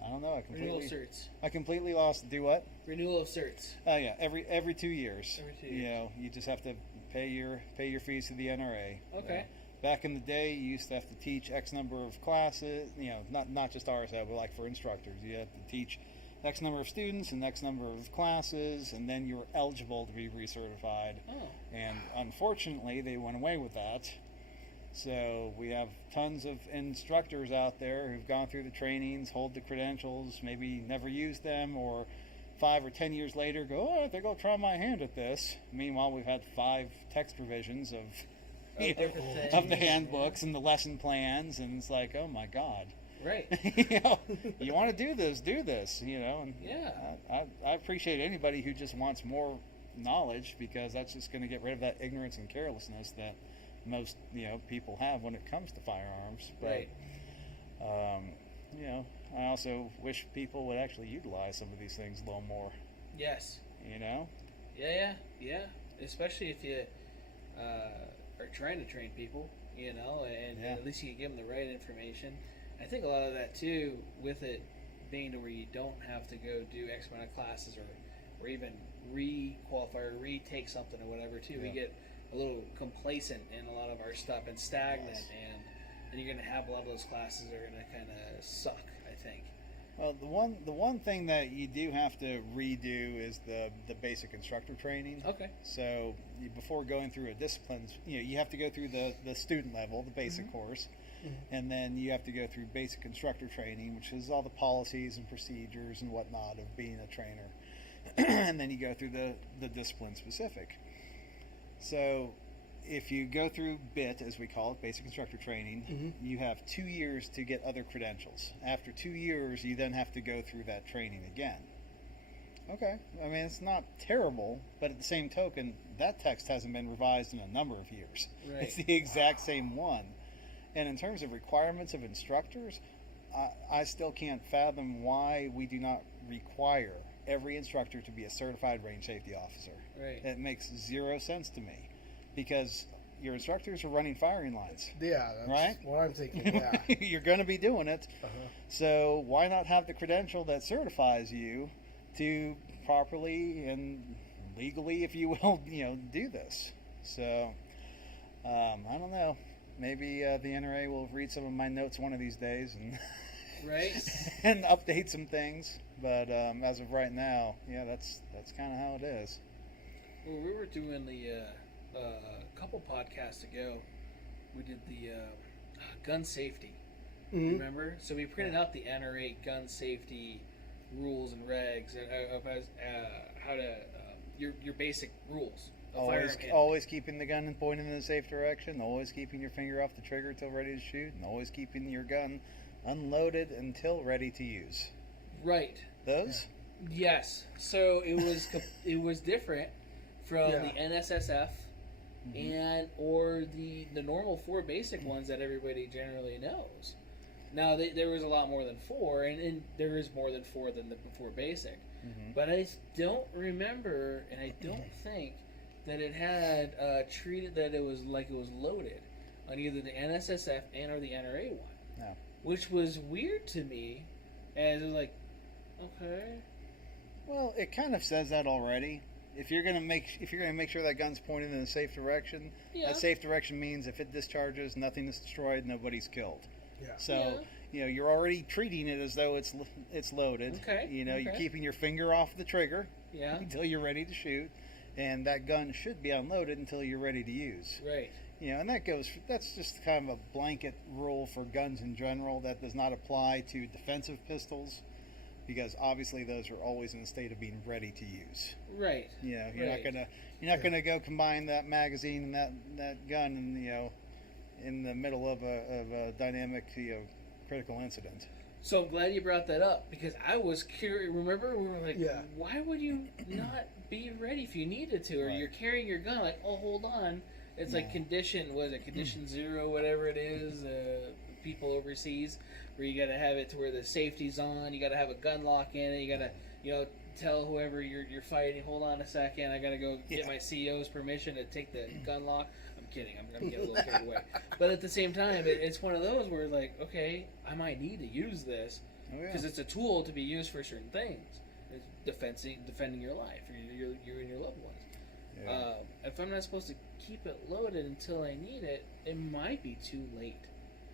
I don't know. Renewal of certs. I completely lost. Do what? Renewal of certs. Oh yeah, every 2 years. Every 2 years. You just have to pay your fees to the NRA. Okay. Back in the day, you used to have to teach X number of classes. Not just RSO, but like for instructors, you have to teach X number of students and X number of classes, and then you're eligible to be recertified. Oh. And unfortunately, they went away with that. So we have tons of instructors out there who've gone through the trainings, hold the credentials, maybe never used them, or 5 or 10 years later go, I think I'll try my hand at this. Meanwhile, we've had 5 text provisions of the handbooks and the lesson plans, and it's like, oh my God. Right. You want to do this, And yeah. I appreciate anybody who just wants more knowledge, because that's just going to get rid of that ignorance and carelessness that most people have when it comes to firearms. But, right. I also wish people would actually utilize some of these things a little more. Yes. Yeah. Especially if you are trying to train people, and at least you can give them the right information. I think a lot of that too, with it being to where you don't have to go do X amount of classes or even re-qualify or retake something or whatever too. We get a little complacent in a lot of our stuff and stagnant, and you're going to have a lot of those classes that are going to kind of suck, I think. Well, the one thing that you do have to redo is the basic instructor training. Okay. So before going through a discipline, you have to go through the student level, the basic course, and then you have to go through basic instructor training, which is all the policies and procedures and whatnot of being a trainer, and then you go through the discipline specific. So if you go through BIT, as we call it, basic instructor training, you have 2 years to get other credentials. After 2 years, you then have to go through that training again. Okay. I mean, it's not terrible, but at the same token, that text hasn't been revised in a number of years. Right. It's the exact same one. And in terms of requirements of instructors, I still can't fathom why we do not require every instructor to be a certified range safety officer. Right. It makes zero sense to me, because your instructors are running firing lines. Yeah, that's Right? what I'm thinking. Yeah. You're going to be doing it. So why not have the credential that certifies you to properly and legally, if you will, do this? So I don't know. Maybe the NRA will read some of my notes one of these days and Right. and update some things. But as of right now, yeah, that's kind of how it is. Well, we were doing the couple podcasts ago. We did the gun safety. Mhm. Remember? So we printed out the NRA gun safety rules and regs of how to your basic rules. of firearm handling. Always keeping the gun pointed in the safe direction. Always keeping your finger off the trigger until ready to shoot, and always keeping your gun unloaded until ready to use. Right. Those? Yes. So it was different from Yeah. the NSSF and or the normal 4 basic ones that everybody generally knows. Now there was a lot more than 4, and there is more than 4 than the 4 basic. But I don't remember, and I don't think that it had treated that it was like it was loaded on either the NSSF and or the NRA one. No. Which was weird to me, as it was like, okay. Well, it kind of says that already. If you're gonna make sure that gun's pointed in a safe direction, Yeah. that safe direction means if it discharges, nothing is destroyed, nobody's killed. Yeah. So you're already treating it as though it's loaded. Okay, You're okay. keeping your finger off the trigger Yeah. until you're ready to shoot, and that gun should be unloaded until you're ready to use. Right. And that's just kind of a blanket rule for guns in general that does not apply to defensive pistols, because obviously those are always in a state of being ready to use. Right. You're Right. not gonna go combine that magazine and that gun and in the middle of a dynamic critical incident. So I'm glad you brought that up, because I was curious. Remember, we were like, Yeah. why would you not be ready if you needed to, or Right. you're carrying your gun? Like, oh, hold on, it's like No. condition 0, whatever it is. People overseas, where you got to have it to where the safety's on. You got to have a gun lock in it. You got to tell whoever you're fighting, hold on a second, I got to go get my CO's permission to take the gun lock. I'm kidding. I'm getting a little carried away. But at the same time, it's one of those where, like, okay, I might need to use this because it's a tool to be used for certain things. It's defending your life, or you and your loved ones. Yeah. If I'm not supposed to keep it loaded until I need it, it might be too late.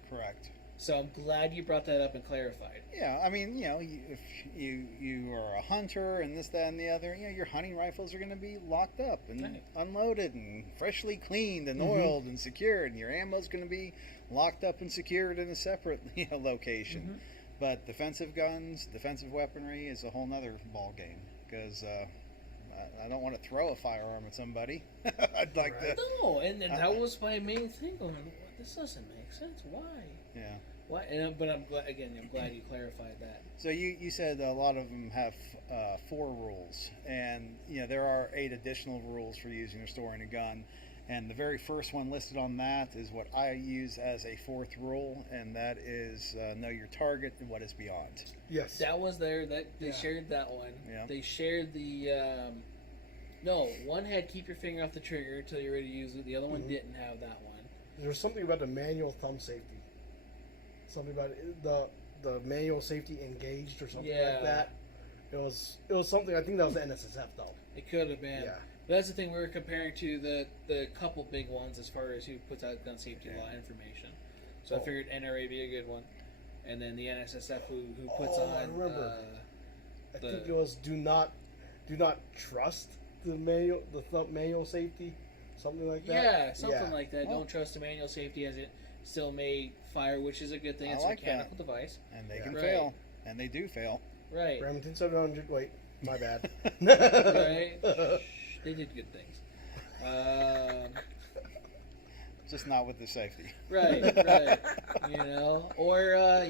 Correct. So I'm glad you brought that up and clarified. Yeah, I mean, if you are a hunter and this, that, and the other, your hunting rifles are going to be locked up and Right. unloaded and freshly cleaned and oiled and secured, and your ammo's going to be locked up and secured in a separate location. But defensive guns, defensive weaponry is a whole nother ball game, because I don't want to throw a firearm at somebody. I'd like to. No, and that was my main thing. Going, this doesn't make sense. Why? Yeah. Why? But I'm glad you clarified that. So you said a lot of them have 4 rules, and there are 8 additional rules for using or storing a gun, and the very first one listed on that is what I use as a 4th rule, and that is know your target and what is beyond. Yes. That was there. That they shared that one. Yeah. They shared the. No, one had keep your finger off the trigger until you're ready to use it. The other one didn't have that one. There was something about the manual thumb safety. Something about the manual safety engaged or something like that. It was something. I think that was the NSSF though. It could have been. Yeah. But that's the thing, we were comparing to the couple big ones as far as who puts out gun safety law information. So I figured NRA would be a good one, and then the NSSF who puts on. I remember. I think it was do not trust the manual safety, something like that. Yeah, something like that. Don't trust the manual safety, as it still may fire, which is a good thing. I It's like a mechanical device. And they can Right. fail, and they do fail. Right. Remington 700. Wait, my bad. Right. They did good things. Just not with the safety. Right. Or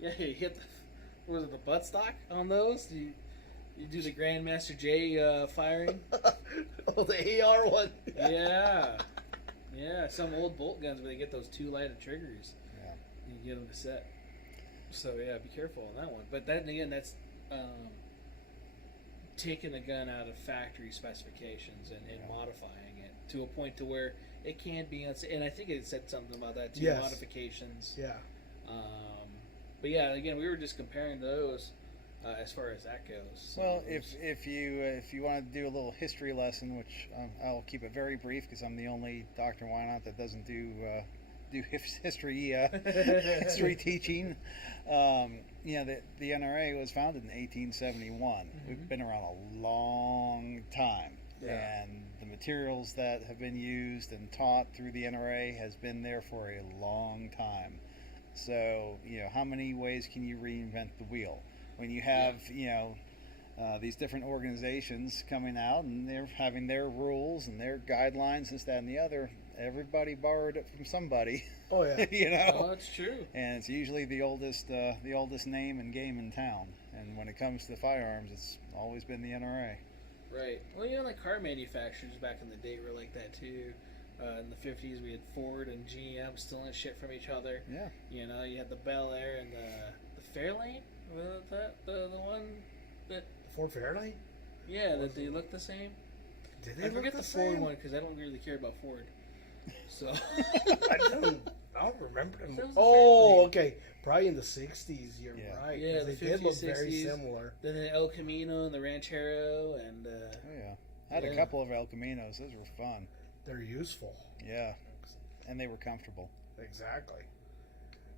you hit the buttstock on those. You do the Grandmaster J firing. Oh, the AR one. Yeah. Yeah, some old bolt guns where they get those 2-lighted triggers. Yeah. You can get them to set. So, yeah, be careful on that one. But then again, that's taking the gun out of factory specifications and modifying it to a point to where it can be unsafe. And I think it said something about that, too, Yes. modifications. Yeah. But, yeah, again, we were just comparing those as far as that goes. So Well, if you want to do a little history lesson, which I'll keep it very brief because I'm the only Dr. Wynot that doesn't do history history teaching. The NRA was founded in 1871. Mm-hmm. We've been around a long time, and the materials that have been used and taught through the NRA has been there for a long time. So, how many ways can you reinvent the wheel? When you have, these different organizations coming out and they're having their rules and their guidelines, this, that, and the other, everybody borrowed it from somebody. Oh yeah. Oh, that's true. And it's usually the oldest name and game in town. And when it comes to firearms, it's always been the NRA. Right. Well, like car manufacturers back in the day were like that too. In the 50s, we had Ford and GM stealing shit from each other. Yeah. You had the Bel Air and the Fairlane. The one that Ford Fairlane? Yeah, that they look the same. Did they I look forget the the Ford same? one because I don't really care about Ford. So I don't remember them. That was the Oh, Fairlane. okay. Probably in the 60s, you're Yeah. right. Yeah, 'cause the they did look 50s, very 60s. similar. Then the El Camino and the Ranchero and Oh, yeah. I had a Yeah. couple of El Caminos. Those were fun. They're useful. Yeah. And they were comfortable. Exactly.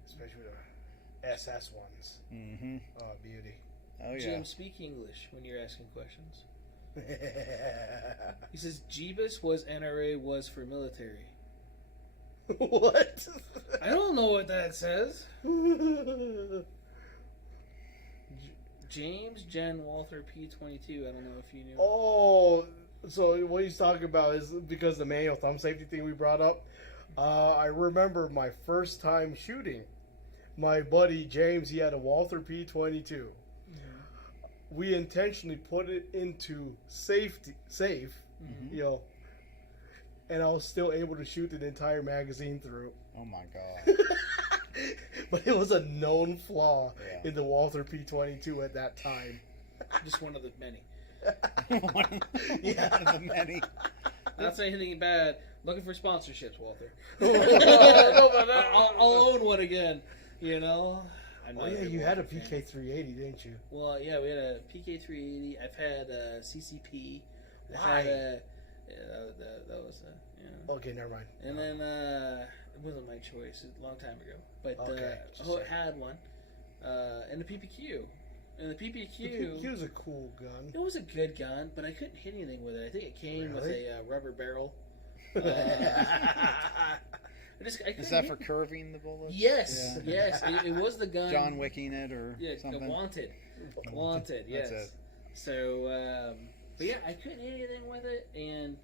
Especially the SS ones. Mm-hmm. Oh, beauty. Oh, yeah. Jim, speak English when you're asking questions. He says Jeebus was NRA was for military. What? I don't know what that says. James Jen Walther P22. I don't know if you knew. Oh, so what he's talking about is because the manual thumb safety thing we brought up. I remember my first time shooting. My buddy James, he had a Walther P22. We intentionally put it into safe, Mm-hmm. And I was still able to shoot the entire magazine through. Oh, my God. But it was a known flaw Yeah. in the Walther P22 at that time. Just one of the many. One of the many. Not saying anything bad. Looking for sponsorships, Walter. Oh, I'll own one again. I'm Oh not yeah, big you had a Walter fan. PK380, didn't you? Well, yeah, we had a PK380. I've had a CCP. I've Why? had that was Okay, never mind. And then it wasn't my choice. A long time ago, but Okay, just I had one. And the PPQ. And the PPQ. PPQ is a cool gun. It was a good gun, but I couldn't hit anything with it. I think it came with Really? a rubber barrel. I Is couldn't that hit- for curving the bullets? Yes, Yeah. yes. It was the gun. John Wicking it or Yeah, something? wanted. Wanted, yes. That's it. So, but yeah, I couldn't hit anything with it, and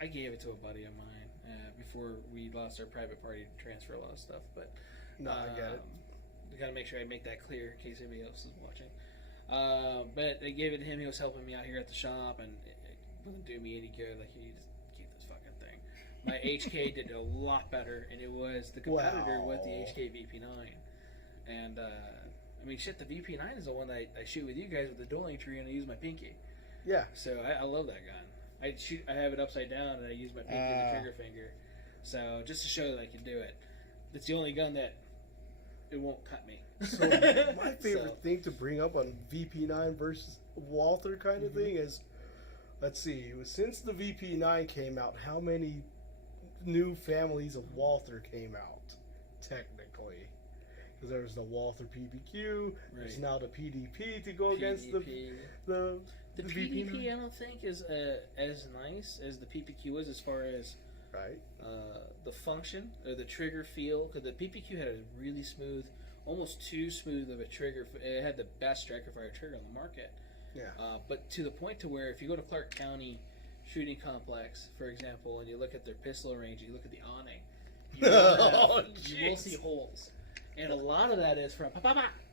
I gave it to a buddy of mine before we lost our private party to transfer a lot of stuff. But No, I get it. We gotta make sure I make that clear in case anybody else is watching. But I gave it to him. He was helping me out here at the shop, and it wasn't doing me any good. Like, you just keep this fucking thing. My HK did a lot better, and it was the competitor with the Wow. HK VP9. And I mean, shit, the VP9 is the one that I shoot with you guys with the dueling tree, and I use my pinky. Yeah. So I love that gun. I have it upside down, and I use my pinky and the trigger finger. So just to show that I can do it. It's the only gun that it won't cut me. So my favorite thing to bring up on VP9 versus Walther kind of thing is, let's see, since the VP9 came out, how many new families of Walther came out, technically? Because there's the Walther PPQ, there's Right. now the PDP to go against the The VP9. PDP, I don't think is as nice as the PPQ is as far as Right. the function or the trigger feel. Because the PPQ had a really smooth, almost too smooth of a trigger. It had the best striker fire trigger on the market. Yeah. But to the point to where if you go to Clark County Shooting Complex, for example, and you look at their pistol range, you look at the awning, you will see holes. And a lot of that is from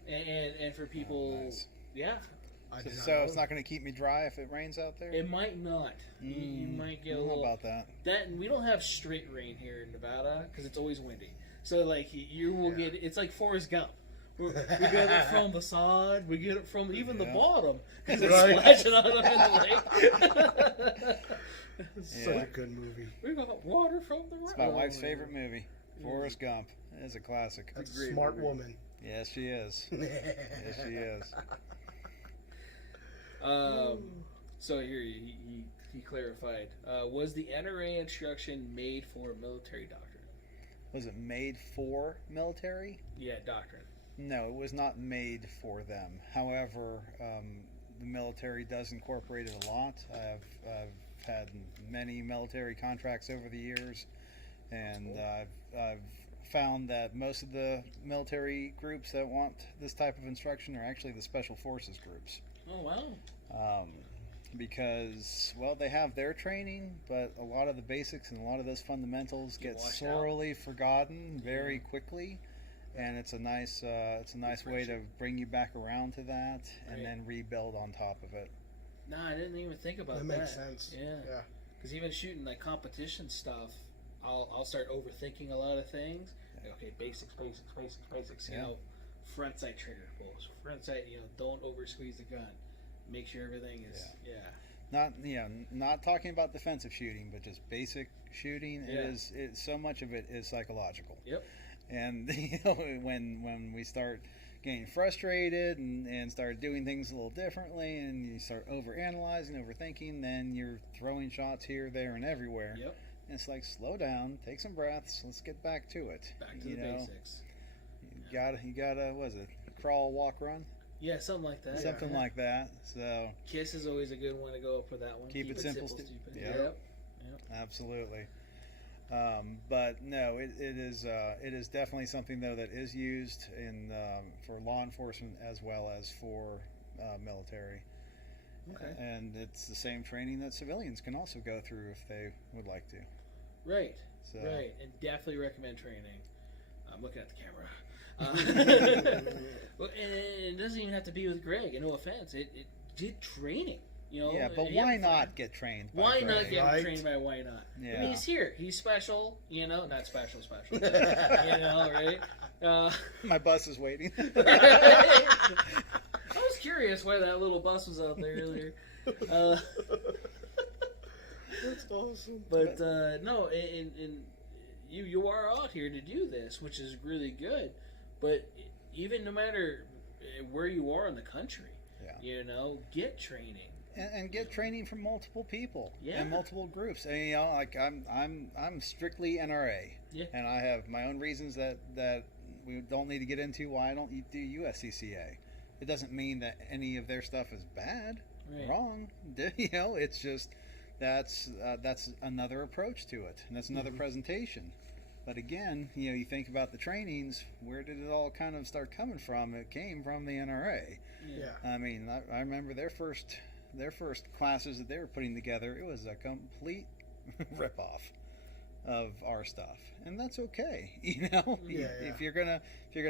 and for people, Nice. yeah. So it's not going to keep me dry if it rains out there? It might not. You might get a little... about that. And we don't have straight rain here in Nevada because it's always windy. So, like, you will get... It's like Forrest Gump. We get it from the side. We get it from even the bottom because it's splashing on them in the lake. Such a good movie. We got water from the road. It's my wife's favorite movie, Forrest Gump. It is a classic. That's a smart woman. Yes, she is. Yes, she is. So here he clarified. Was the NRA instruction made for military doctrine? Was it made for military? Yeah, doctrine. No, it was not made for them. However, the military does incorporate it a lot. I've had many military contracts over the years, and I've found that most of the military groups that want this type of instruction are actually the special forces groups. Oh, wow. Because, well, they have their training, but a lot of the basics and a lot of those fundamentals get sorely forgotten very quickly. And it's a nice way to bring you back around to that and then rebuild on top of it. No, I didn't even think about that. That makes sense. Yeah. Because even shooting like competition stuff, I'll start overthinking a lot of things. Like, okay, basics. You know, front sight trigger pulls, front sight. You know, don't over squeeze the gun. Make sure everything is Not talking about defensive shooting, but just basic shooting. So much of it is psychological. Yep. And when we start getting frustrated and start doing things a little differently, and you start overanalyzing, overthinking, then you're throwing shots here, there, and everywhere. Yep. And it's like, slow down, take some breaths, let's get back to it. Back to the basics. You gotta, what is it? Crawl, walk, run. Yeah, something like that. Something like that. So KISS is always a good one to go up for that one. Keep it simple, stupid. Yep. Absolutely. But no, it is definitely something though that is used in for law enforcement as well as for military. Okay. And it's the same training that civilians can also go through if they would like to. Right. So. Right, and definitely recommend training. I'm looking at the camera. Well, and it doesn't even have to be with Greg. No offense, it did training. You know, yeah, but why not get trained by Why Greg? not get trained by Why Not? Yeah. I mean, he's here. He's special, you know. Not special. You know, right? My bus is waiting. I was curious why that little bus was out there earlier. That's awesome. But no, and you are out here to do this, which is really good. But even no matter where you are in the country, you know, get training. And get training from multiple people and multiple groups. And, you know, like I'm strictly NRA, and I have my own reasons that we don't need to get into why I don't do USPSA. It doesn't mean that any of their stuff is bad, wrong. You know, it's just that's another approach to it, and that's another presentation. But again, you know, you think about the trainings. Where did it all kind of start coming from? It came from the NRA. Yeah. I mean, I remember their first classes that they were putting together. It was a complete ripoff of our stuff, and that's okay. You know, if you're gonna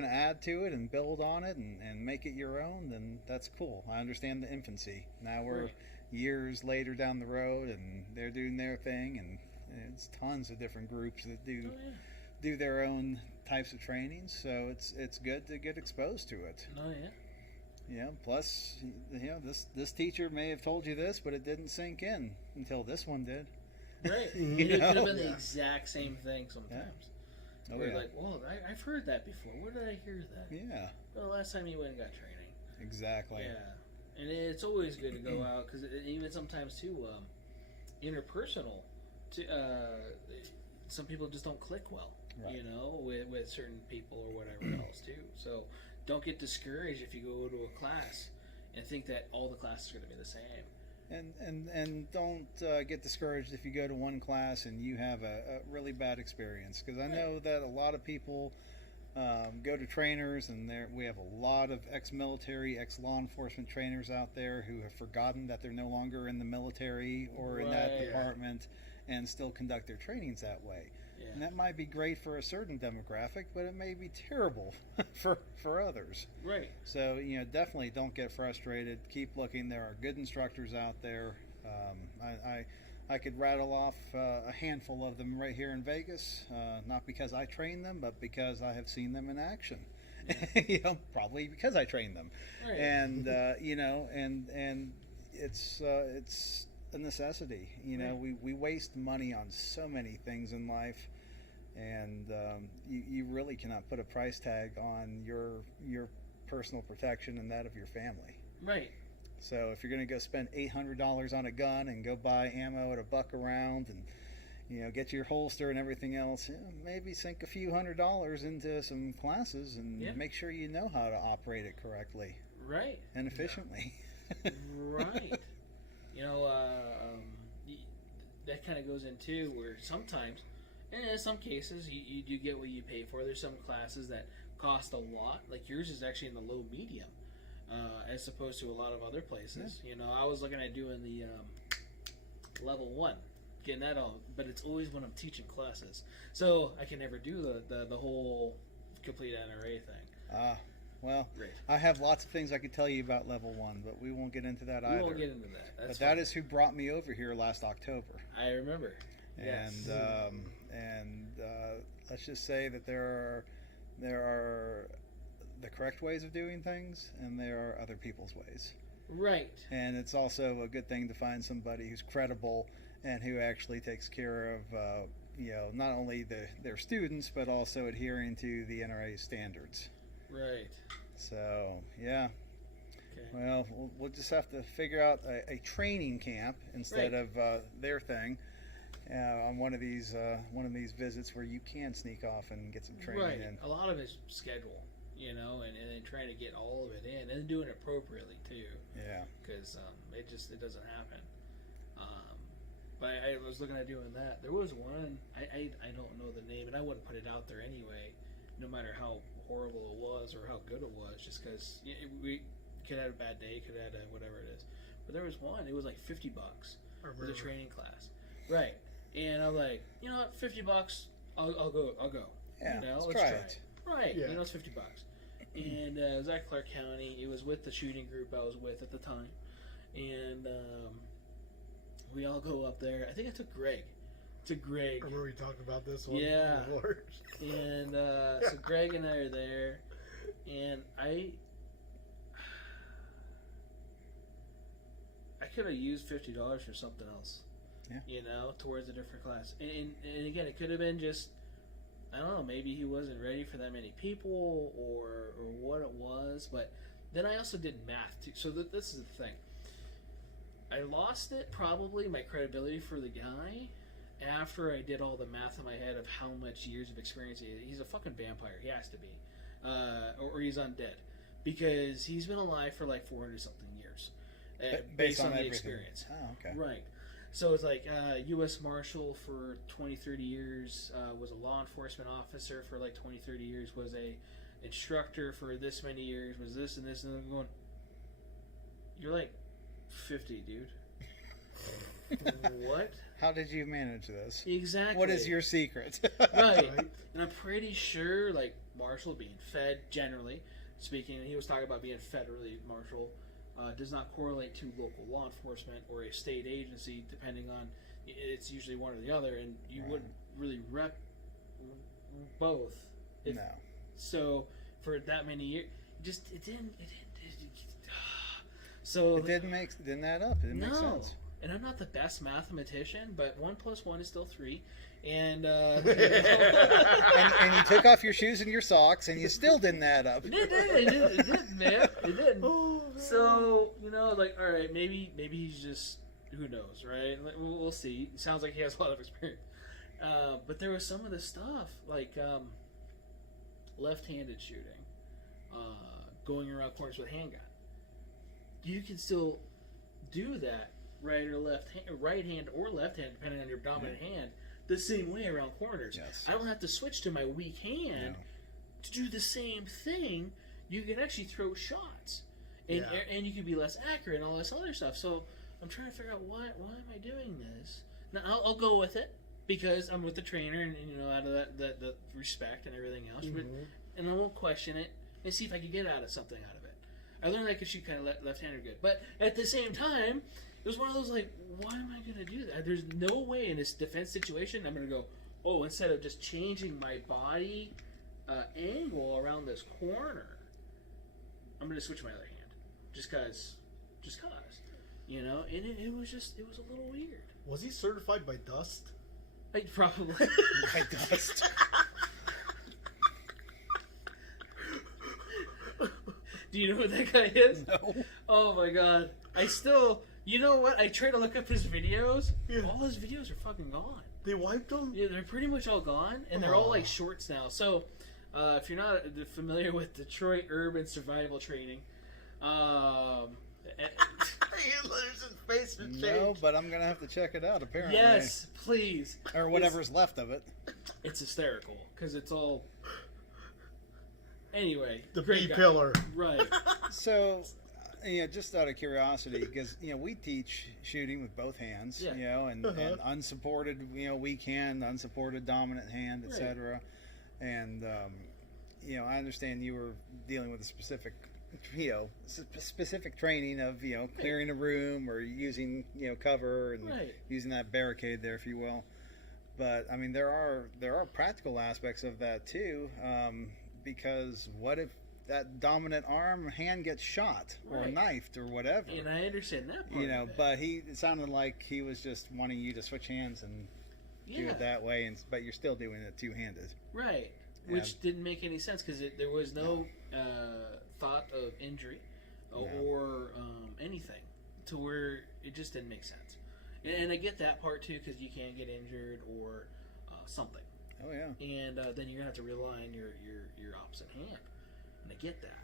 add to it and build on it and make it your own, then that's cool. I understand the infancy. Now we're years later down the road, and they're doing their thing, and it's tons of different groups that do their own types of trainings. So it's good to get exposed to it. Oh yeah. Yeah. Plus, you know, this teacher may have told you this, but it didn't sink in until this one did. Right. It could have been the exact same thing sometimes. Yeah. We're like, well, I've heard that before. Where did I hear that? Yeah. Well, last time you went and got training. Exactly. Yeah. And it's always good to go out because even sometimes too, interpersonal. Some people just don't click well. You know, with certain people or whatever else too. So don't get discouraged if you go to a class and think that all the classes are going to be the same. And don't get discouraged if you go to one class and you have a really bad experience, because I know that a lot of people go to trainers, and we have a lot of ex-military, ex-law enforcement trainers out there who have forgotten that they're no longer in the military or in that department and still conduct their trainings that way. Yeah. And that might be great for a certain demographic, but it may be terrible for others. Right. So, definitely don't get frustrated. Keep looking. There are good instructors out there. I could rattle off a handful of them right here in Vegas, not because I train them, but because I have seen them in action. Yeah. Probably because I trained them. Right. And and it's a necessity. Right. We waste money on so many things in life, and you really cannot put a price tag on your personal protection and that of your family. Right. So if you're going to go spend $800 on a gun and go buy ammo at $1 a round and get your holster and everything else, maybe sink a few $100s into some classes and make sure you know how to operate it correctly. Right. And efficiently. Right. That kind of goes into where sometimes, and in some cases, you do get what you pay for. There's some classes that cost a lot. Like yours is actually in the low medium, as opposed to a lot of other places. Yeah. I was looking at doing the level 1, getting that all, but it's always when I'm teaching classes, so I can never do the whole complete NRA thing. Well, Right. I have lots of things I could tell you about level 1, but we won't get into that either. We won't get into that. That's But that is who brought me over here last October. I remember. Yes. And let's just say that there are the correct ways of doing things, and there are other people's ways. Right. And it's also a good thing to find somebody who's credible and who actually takes care of not only their students, but also adhering to the NRA standards. Right. So yeah. Okay. Well, we'll just have to figure out a training camp instead of their thing on one of these visits where you can sneak off and get some training Right. in. A lot of it's schedule, and then trying to get all of it in and doing it appropriately too. Yeah. Because it doesn't happen. But I was looking at doing that. There was one I don't know the name, and I wouldn't put it out there anyway, no matter how horrible it was or how good it was, just because we could have a bad day, could have whatever it is. But there was one, it was like $50 for the training class. Right. And I'm like, you know what, $50, I'll go. Yeah, let's try try it. Right. Yeah. It's $50. And it was at Clark County. It was with the shooting group I was with at the time. And we all go up there. I think I took Greg. I remember we talked about this one. Yeah. Before. And so Greg and I are there, and I could have used $50 for something else. Yeah. Towards a different class. And again, it could have been just, I don't know, maybe he wasn't ready for that many people or what it was. But then I also did math too. So this is the thing. I lost it, probably, my credibility for the guy, after I did all the math in my head of how much years of experience he is. He's a fucking vampire. He has to be. Or he's undead. Because he's been alive for like 400 something years. Based on the everything. experience. Oh, okay. Right. So it's like U.S. Marshal for 20, 30 years, was a law enforcement officer for like 20, 30 years, was a instructor for this many years, was this and this, and I'm going, you're like 50, dude. What? How did you manage this? Exactly. What is your secret? Right. And I'm pretty sure, like, Marshal being fed, generally speaking, and he was talking about being federally Marshal, does not correlate to local law enforcement or a state agency, depending on, it's usually one or the other, and you wouldn't really rep both. No. So, for that many years, it didn't so It didn't add up. It didn't make sense. And I'm not the best mathematician, but 1 + 1 is still 3. And, and you took off your shoes and your socks, and you still didn't add up. It did, man. It did. So, like, all right, maybe he's just, who knows, right? We'll see. It sounds like he has a lot of experience. But there was some of the stuff, like left-handed shooting, going around corners with a handgun. You can still do that right hand or left hand, depending on your dominant hand, the same way around corners. Yes. I don't have to switch to my weak hand to do the same thing. You can actually throw shots, and you can be less accurate and all this other stuff. So I'm trying to figure out why am I doing this? Now I'll go with it. because I'm with the trainer, and out of that respect and everything else, but, and I won't question it and see if I can get something out of it. I learned I could shoot kind of left-handed good, but at the same time, it was one of those like, why am I going to do that? There's no way in this defense situation I'm going to go, oh, instead of just changing my body angle around this corner, I'm going to switch my other hand, just cause, and it was a little weird. Was he certified by Dust? Probably. By Dust. Do you know what that guy is? No. Oh my god. You know what? I tried to look up his videos. Yeah. All his videos are fucking gone. They wiped them? Yeah, they're pretty much all gone, and they're all like shorts now. So, if you're not familiar with Detroit Urban Survival Training, no, but I'm gonna have to check it out. Apparently, yes, please, or whatever's left of it. It's hysterical because it's all. Anyway, the B pillar, right? So, just out of curiosity, because we teach shooting with both hands, and unsupported, weak hand, unsupported dominant hand, etc. And I understand you were dealing with a specific training of clearing a room or using cover and using that barricade there, if you will. But I mean, there are practical aspects of that too, because what if that dominant hand gets shot or knifed or whatever? And I understand that part. But it sounded like he was just wanting you to switch hands and do it that way, but you're still doing it two-handed, right? Which didn't make any sense because there was no thought of injury or anything to where it just didn't make sense. And I get that part too, because you can get injured or something. Oh yeah. And then you're gonna have to rely on your opposite hand, and I get that.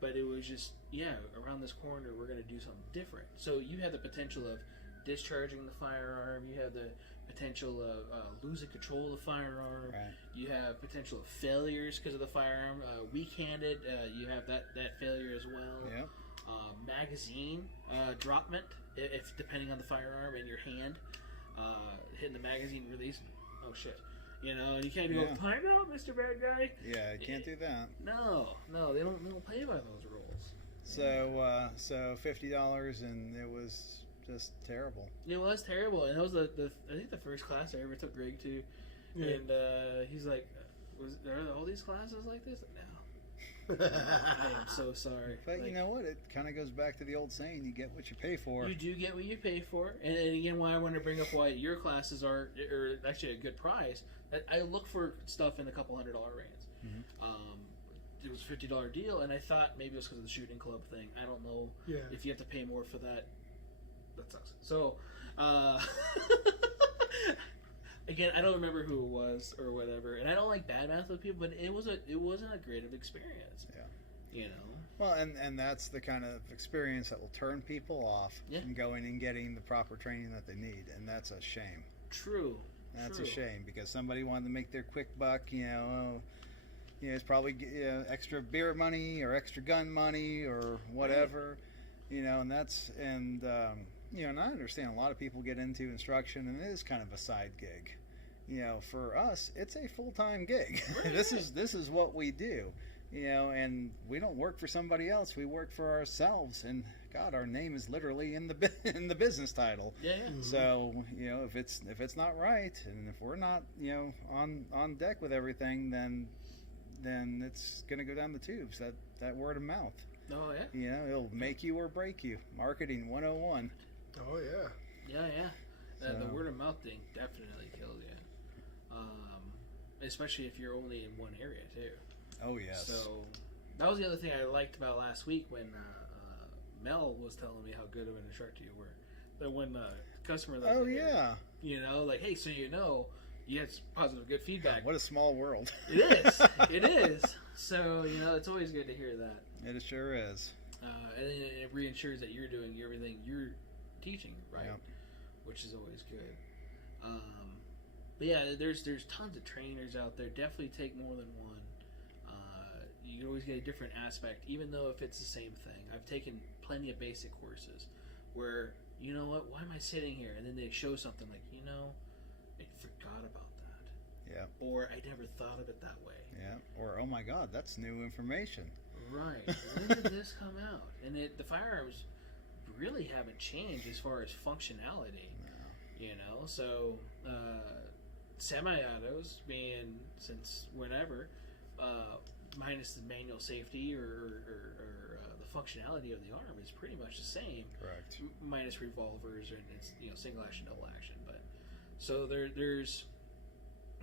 But it was just around this corner we're gonna do something different. So you have the potential of discharging the firearm. You have the potential of losing control of the firearm. Right. You have potential of failures because of the firearm. Weak-handed, you have that failure as well. Yeah. Magazine dropment, if depending on the firearm and your hand, hitting the magazine release. Oh shit! And you can't go time out, Mr. Bad Guy. Yeah, you can't do that. No, they don't play by those rules. So $50, and it was just terrible. It was terrible, and that was I think the first class I ever took Greg to, and he's like, "Are all these classes like this?" No. I am so sorry. But you know what? It kind of goes back to the old saying: you get what you pay for. You do get what you pay for, and again, why I want to bring up why your classes are actually a good price. I look for stuff in the $200 range. It was a $50 deal, and I thought maybe it was because of the shooting club thing. I don't know if you have to pay more for that. That sucks. So, again, I don't remember who it was or whatever, and I don't like badmouth with people, but it wasn't a great of experience. Yeah. Well, and that's the kind of experience that will turn people off from going and getting the proper training that they need, and that's a shame. True. That's a shame because somebody wanted to make their quick buck. It's probably extra beer money or extra gun money or whatever. And that's and I understand a lot of people get into instruction and it is kind of a side gig. For us, it's a full-time gig. This is what we do. And we don't work for somebody else. We work for ourselves. And God, our name is literally in the business title. Yeah. Mm-hmm. So if it's not right, and if we're not on deck with everything, then it's gonna go down the tubes. That word of mouth. Oh yeah. It'll make you or break you. Marketing 101. Oh yeah. Yeah. The word of mouth thing definitely kills you. Especially if you're only in one area too. Oh yes. So that was the other thing I liked about last week when Mel was telling me how good of an instructor you were. But when the customer, like, hey, so you had positive, good feedback. What a small world. It is. So it's always good to hear that. It sure is. And then it reassures that you're doing everything you're teaching right, which is always good. But yeah, there's tons of trainers out there. Definitely take more than one. You can always get a different aspect, even though if it's the same thing. I've taken plenty of basic courses where, why am I sitting here? And then they show something like, I forgot about that. Yeah. Or I never thought of it that way. Yeah. Or, oh my God, that's new information. Right. When did this come out? And the firearms really haven't changed as far as functionality. No. You know, so semi-autos being since whenever, minus the manual safety or the functionality of the arm is pretty much the same. Correct. Minus revolvers and it's single action, double action. But so there's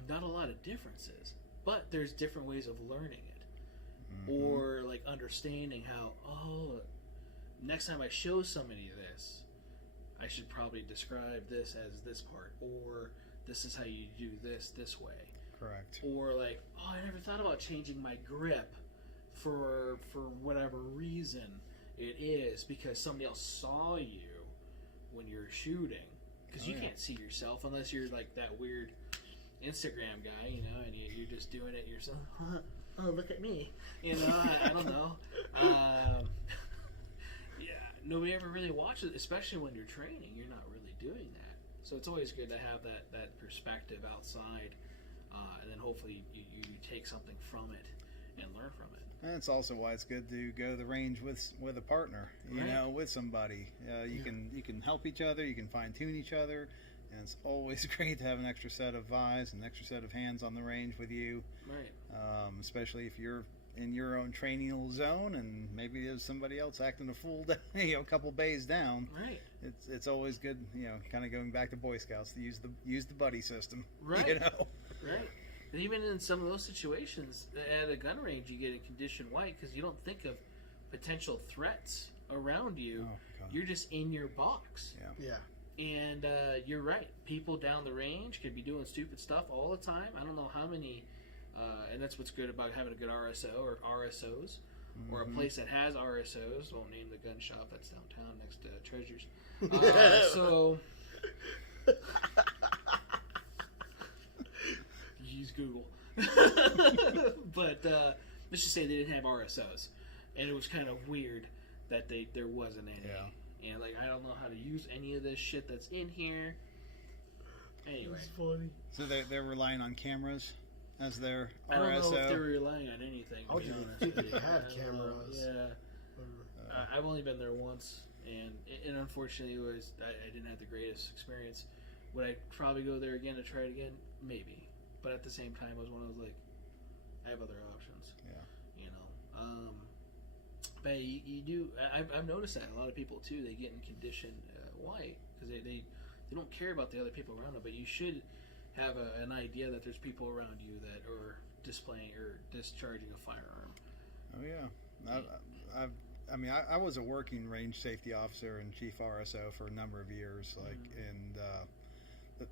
not a lot of differences, but there's different ways of learning it. Or like understanding how, next time I show somebody this, I should probably describe this as this part, or this is how you do this way. Correct. Or like, I never thought about changing my grip for whatever reason it is, because somebody else saw you when you're shooting, because you can't see yourself unless you're like that weird Instagram guy, and you're just doing it yourself. Oh, look at me. I don't know. Yeah, nobody ever really watches it, especially when you're training. You're not really doing that. So it's always good to have that perspective outside, and then hopefully you take something from it and learn from it. And it's also why it's good to go to the range with a partner, with somebody. You can help each other, you can fine-tune each other, and it's always great to have an extra set of eyes, an extra set of hands on the range with you. Right. Especially if you're in your own training little zone, and maybe there's somebody else acting a fool, a couple bays down. Right. It's always good, kind of going back to Boy Scouts to use the buddy system. Right. Right. And even in some of those situations, at a gun range, you get a condition white because you don't think of potential threats around you. Oh, God. You're just in your box. Yeah. And you're right. People down the range could be doing stupid stuff all the time. I don't know how many, and that's what's good about having a good RSO or RSOs, or a place that has RSOs. Won't name the gun shop that's downtown next to Treasures. So use Google. But let's just say they didn't have RSOs, and it was kind of weird that there wasn't any. Yeah. And like, I don't know how to use any of this shit that's in here. Anyway, That's funny. So they're relying on cameras as their RSO. I don't know if they're relying on anything. I didn't think they had cameras. Yeah, I've only been there once, and unfortunately, I didn't have the greatest experience. Would I probably go there again to try it again? Maybe, but at the same time, it was one of those like, I have other options. Yeah. But you do. I've noticed that a lot of people too. They get in condition white because they don't care about the other people around them. But you should have an idea that there's people around you that are displaying or discharging a firearm. Oh yeah. I was a working range safety officer and chief RSO for a number of years. And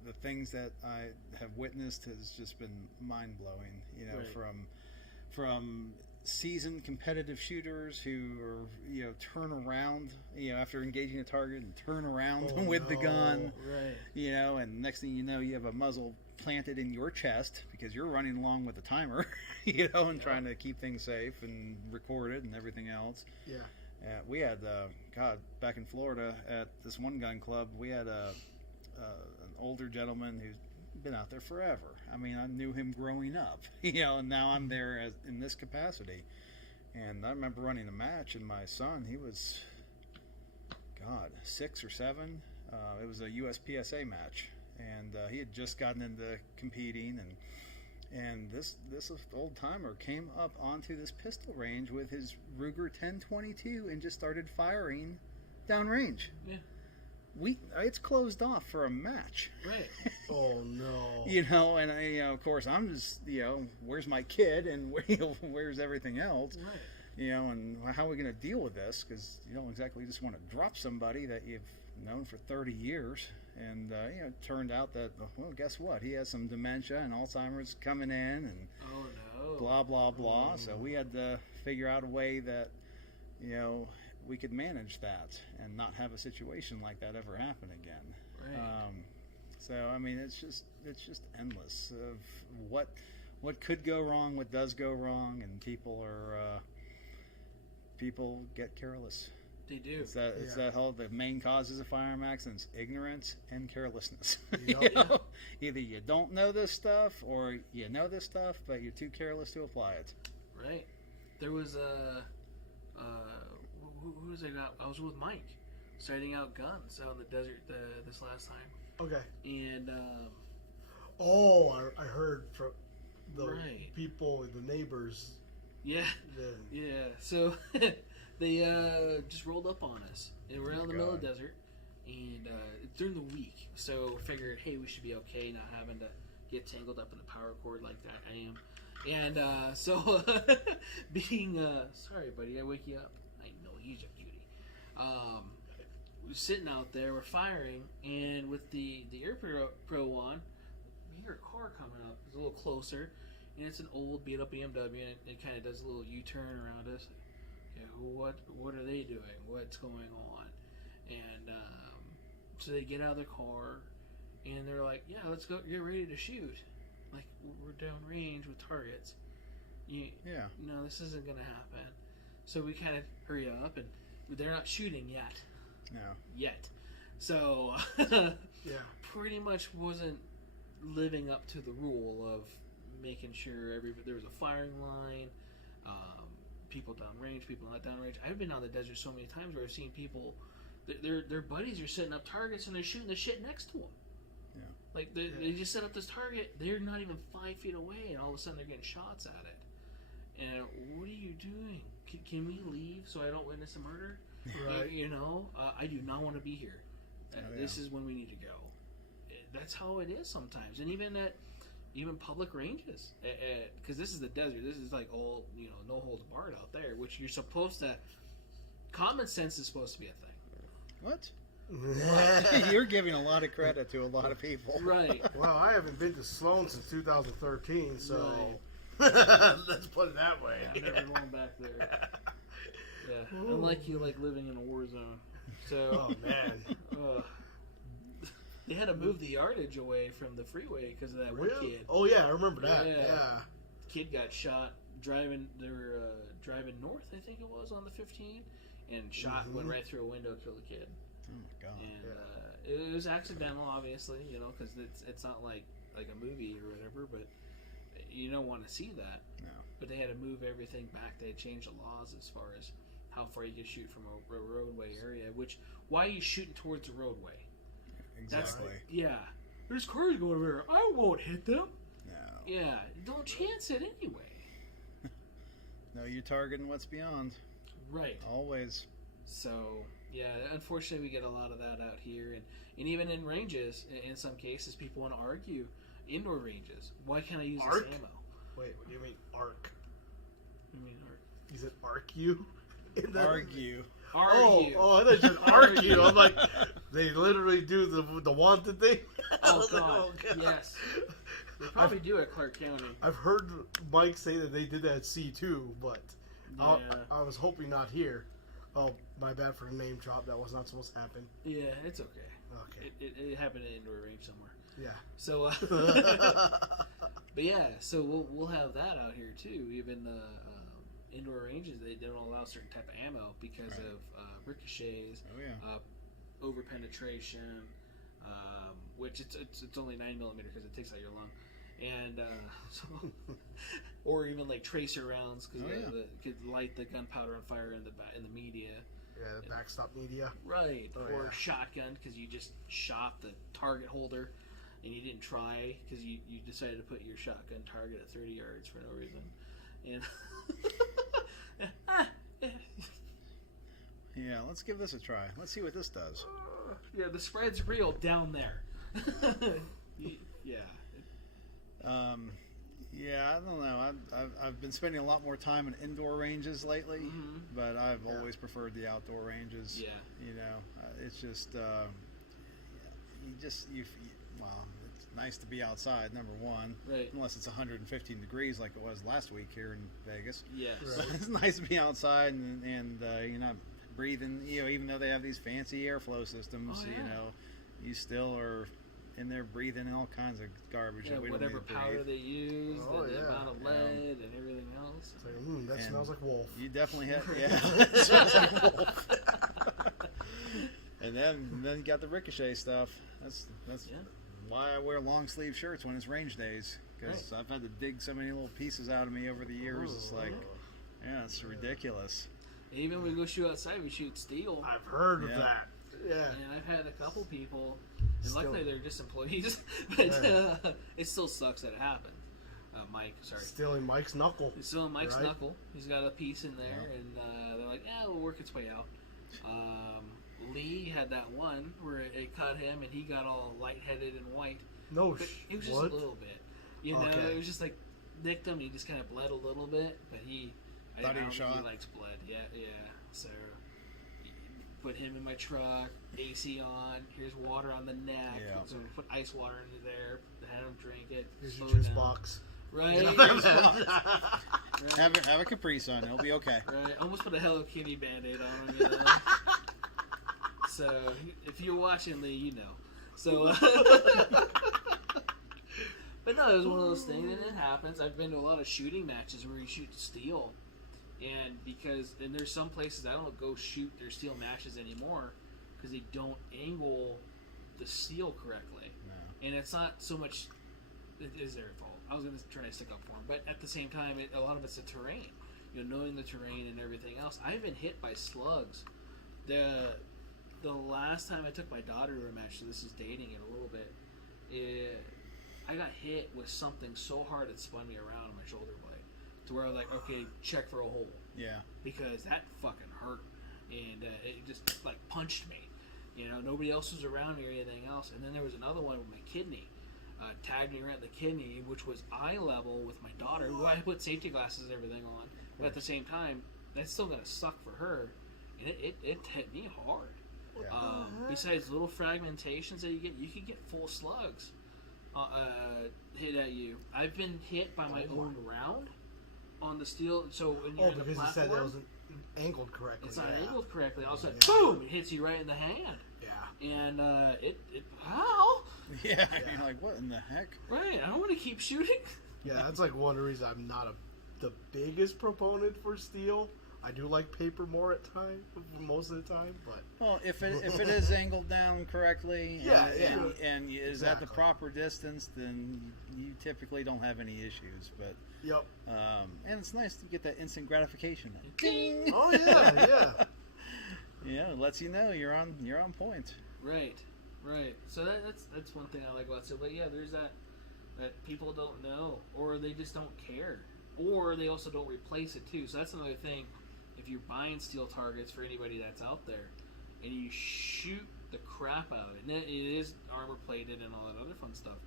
the things that I have witnessed has just been mind blowing. Right. From seasoned competitive shooters who are turn around after engaging a target and turn around with the gun, right? And next thing you know, you have a muzzle planted in your chest because you're running along with the timer, and trying to keep things safe and recorded and everything else. We had back in Florida at this one gun club, we had an older gentleman who's been out there forever. I mean, I knew him growing up, and now I'm there in this capacity. And I remember running a match, and my son, he was, 6 or 7. It was a USPSA match, and he had just gotten into competing, and this old timer came up onto this pistol range with his Ruger 1022 and just started firing downrange. Yeah. It's closed off for a match. Right. Oh no. And I, of course, I'm just, where's my kid and where's everything else? Right. And how are we going to deal with this? Because you don't exactly just want to drop somebody that you've known for 30 years. And, it turned out that, well, guess what? He has some dementia and Alzheimer's coming in and blah, blah, blah. So we had to figure out a way that, we could manage that and not have a situation like that ever happen again. Right. So I mean, it's just endless of what could go wrong, what does go wrong, and people get careless. They do. It's that whole, the main causes of firearm accidents: ignorance and carelessness. Yep. You know? Either you don't know this stuff, or you know this stuff, but you're too careless to apply it. Right. There was who was I got? I was with Mike, starting out guns out in the desert this last time. Okay. And I heard from the Right. people, the neighbors. yeah, yeah. So they just rolled up on us, and we're out in the middle of the desert, and it's during the week. So figured, hey, we should be okay, not having to get tangled up in the power cord like that. I am. And so, being sorry, buddy, I wake you up. I know he's a cutie. We're sitting out there, we're firing, and with the Air Pro on, we hear a car coming up. It's a little closer, and it's an old beat up BMW, and it kind of does a little U-turn around us. Okay, what are they doing? What's going on? And so they get out of their car, and they're like, "Yeah, let's go. Get ready to shoot." Like, we're down range with targets. No, this isn't going to happen. So we kind of hurry up, and they're not shooting yet. No. Yet. So, pretty much wasn't living up to the rule of making sure there was a firing line, people downrange, people not downrange. I've been on the desert so many times where I've seen people, their buddies are setting up targets, and they're shooting the shit next to them. Like, they just set up this target, they're not even 5 feet away, and all of a sudden they're getting shots at it. And what are you doing? Can we leave so I don't witness a murder? Right. I do not want to be here. This is when we need to go. That's how it is sometimes. And even public ranges. Because this is the desert. This is like all, no holds barred out there, which you're supposed to... Common sense is supposed to be a thing. What? You're giving a lot of credit to a lot of people. Right. Well, I haven't been to Sloan since 2013, so Right. let's put it that way. I'm never going back there. Yeah. Unlike you, like living in a war zone. So, Oh man. they had to move the yardage away from the freeway because of that one Really? kid. Oh yeah, I remember that. Yeah. Yeah. Kid got shot driving. They were driving north, I think it was, on the 15, and shot went right through a window, killed a kid. Oh my god. And it was accidental, obviously, because it's not like a movie or whatever, but you don't want to see that. No. But they had to move everything back. They had changed the laws as far as how far you can shoot from a roadway area. Why are you shooting towards the roadway? Exactly. There's cars going over there. I won't hit them. No. Yeah, don't chance it anyway. No, you're targeting what's beyond. Right. Always. So, yeah, unfortunately we get a lot of that out here. And even in ranges, in some cases, people want to argue. Indoor ranges. Why can't I use Arc? this ammo? Wait, what do you mean arc? I mean, arc. You said arc you? Argue. Argue. Oh, I thought you said argue. I'm like, they literally do the wanted thing. I Oh, was like, God. Yes. They probably do at Clark County. I've heard Mike say that they did that at C2, but Yeah. I was hoping not here. Oh, my bad for the name drop. That was not supposed to happen. Yeah, it's okay. Okay. It happened at indoor range somewhere. Yeah. So, but yeah, so we'll have that out here too. Even indoor ranges, they don't allow certain type of ammo because of ricochets, Oh yeah. over penetration, which it's only 9mm because it takes out your lung, and so, or even like tracer rounds because could light the gunpowder on fire in the media. Yeah, the backstop media. Right, Oh, or yeah. shotgun because you just shot the target holder and you didn't try because you decided to put your shotgun target at 30 yards for no reason. And Yeah, let's give this a try. Let's see what this does. yeah, the spread's real down there. Yeah. Yeah, I don't know. I've been spending a lot more time in indoor ranges lately, but I've always preferred the outdoor ranges. Yeah. It's just well, it's nice to be outside. Number one, Right. unless it's 115 degrees like it was last week here in Vegas. Yes. So it's nice to be outside and you're not breathing. Even though they have these fancy airflow systems, Oh, yeah. You still are in there breathing in all kinds of garbage Yeah, that we don't whatever need to powder breathe. they use, Oh, the yeah. amount of lead and everything else. It's like, that And smells like wolf. You definitely have, yeah. It smells like wolf. And then you got the ricochet stuff. That's why I wear long sleeve shirts when it's range days, because I've had to dig so many little pieces out of me over the years. It's like, it's ridiculous. Even when we go shoot outside, we shoot steel. I've heard of that. Yeah. And I've had a couple people, and luckily they're just employees, but it still sucks that it happened. Mike, sorry. Stealing Mike's knuckle. He's stealing Mike's knuckle. He's got a piece in there, and they're like, it'll work its way out. Lee had that one where it cut him, and he got all lightheaded and white. But it was just a little bit. You know, it was just like nicked him. He just kind of bled a little bit, but I don't think he likes blood. Yeah. So put him in my truck, AC on. Here's water on the neck. Yeah. So we put ice water into there. Had him drink it. Here's your juice box. Right. Have a Capri Sun. It'll be okay. Right. Almost put a Hello Kitty Band-Aid on him. You know? So if you're watching, Lee, you know. So. But no, it was one of those things, and it happens. I've been to a lot of shooting matches where you shoot steel, and there's some places I don't go shoot their steel matches anymore because they don't angle the steel correctly. No. And it's not so much it is their fault. I was going to try to stick up for them, but at the same time, a lot of it's the terrain. You know, knowing the terrain and everything else. I've been hit by slugs. The last time I took my daughter to a match, so this is dating it a little bit. I got hit with something so hard it spun me around on my shoulder blade, to where I was like, okay, check for a hole. Yeah. Because that fucking hurt, and it just like punched me. You know, nobody else was around me or anything else. And then there was another one with my kidney. Tagged me around the kidney, which was eye level with my daughter, who I put safety glasses and everything on. But at the same time, that's still going to suck for her. And it hit me hard. Yeah. Besides little fragmentations that you can get full slugs hit at you. I've been hit by my own round on the steel. So when you're in the platform, you said that wasn't angled correctly. It's not angled correctly. All of a sudden, boom! It hits you right in the hand. Yeah. And how? Yeah. You're like, what in the heck? Right. I don't want to keep shooting. Yeah, that's like one of the reasons I'm not the biggest proponent for steel. I do like paper more at times, most of the time, but if it is angled down correctly, and is at the proper distance, then you typically don't have any issues. But and it's nice to get that instant gratification. Ding! Oh yeah. Yeah, it lets you know you're on point. Right. So that's one thing I like about it. But yeah, there's that people don't know, or they just don't care, or they also don't replace it too. So that's another thing. If you're buying steel targets for anybody that's out there, and you shoot the crap out of it, and it is armor plated and all that other fun stuff,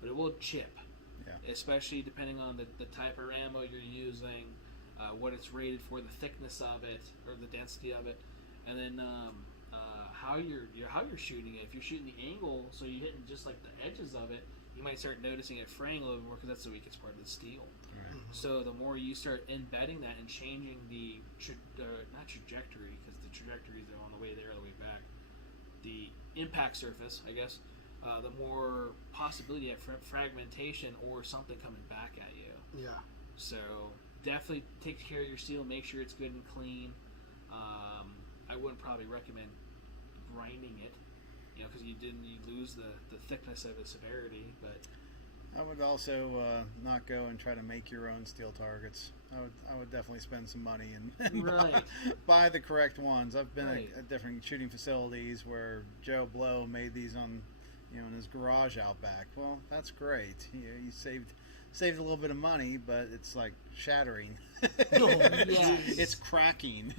but it will chip. Yeah. Especially depending on the type of ammo you're using, what it's rated for, the thickness of it, or the density of it, and then how you're shooting it. If you're shooting the angle, so you're hitting just like the edges of it, you might start noticing it fraying a little bit more because that's the weakest part of the steel. Right. So the more you start embedding that and changing the not trajectory, because the trajectories are on the way there, the way back, the impact surface, I guess, the more possibility you have fragmentation or something coming back at you. Yeah. So definitely take care of your steel. Make sure it's good and clean. I wouldn't probably recommend grinding it, because you lose the thickness of the severity. But I would also not go and try to make your own steel targets. I would definitely spend some money and buy the correct ones. I've been at different shooting facilities where Joe Blow made these on, in his garage out back. Well, that's great. You saved a little bit of money, but it's like shattering. It's cracking.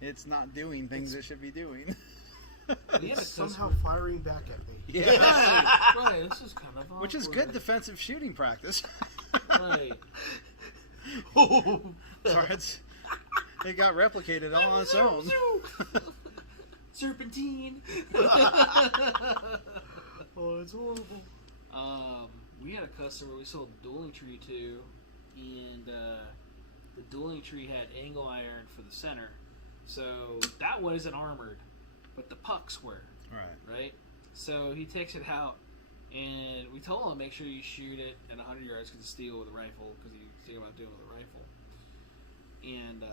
It's not doing things it should be doing. It's somehow firing back at me. Yeah. Right. This is kind of awkward. Which is good defensive shooting practice. Right. It got replicated all on its own. Serpentine. Oh, it's horrible. We had a customer we sold dueling tree to, and the dueling tree had angle iron for the center, so that one isn't armored, but the pucks were. Right. So he takes it out, and we told him make sure you shoot it at 100 yards because it's steel with a rifle, because he's thinking about doing it with a rifle. And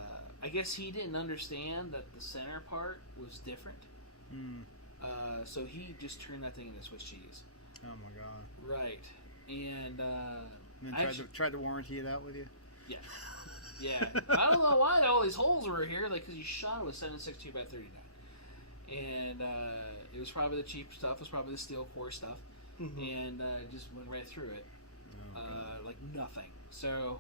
I guess he didn't understand that the center part was different So he just turned that thing into Swiss cheese. Oh my god! Right, and then tried to warranty it out with you. Yeah, yeah. I don't know why all these holes were here, like because you shot it with 7.62 by 39, and it was probably the cheap stuff. It was probably the steel core stuff, and just went right through it, like nothing. So.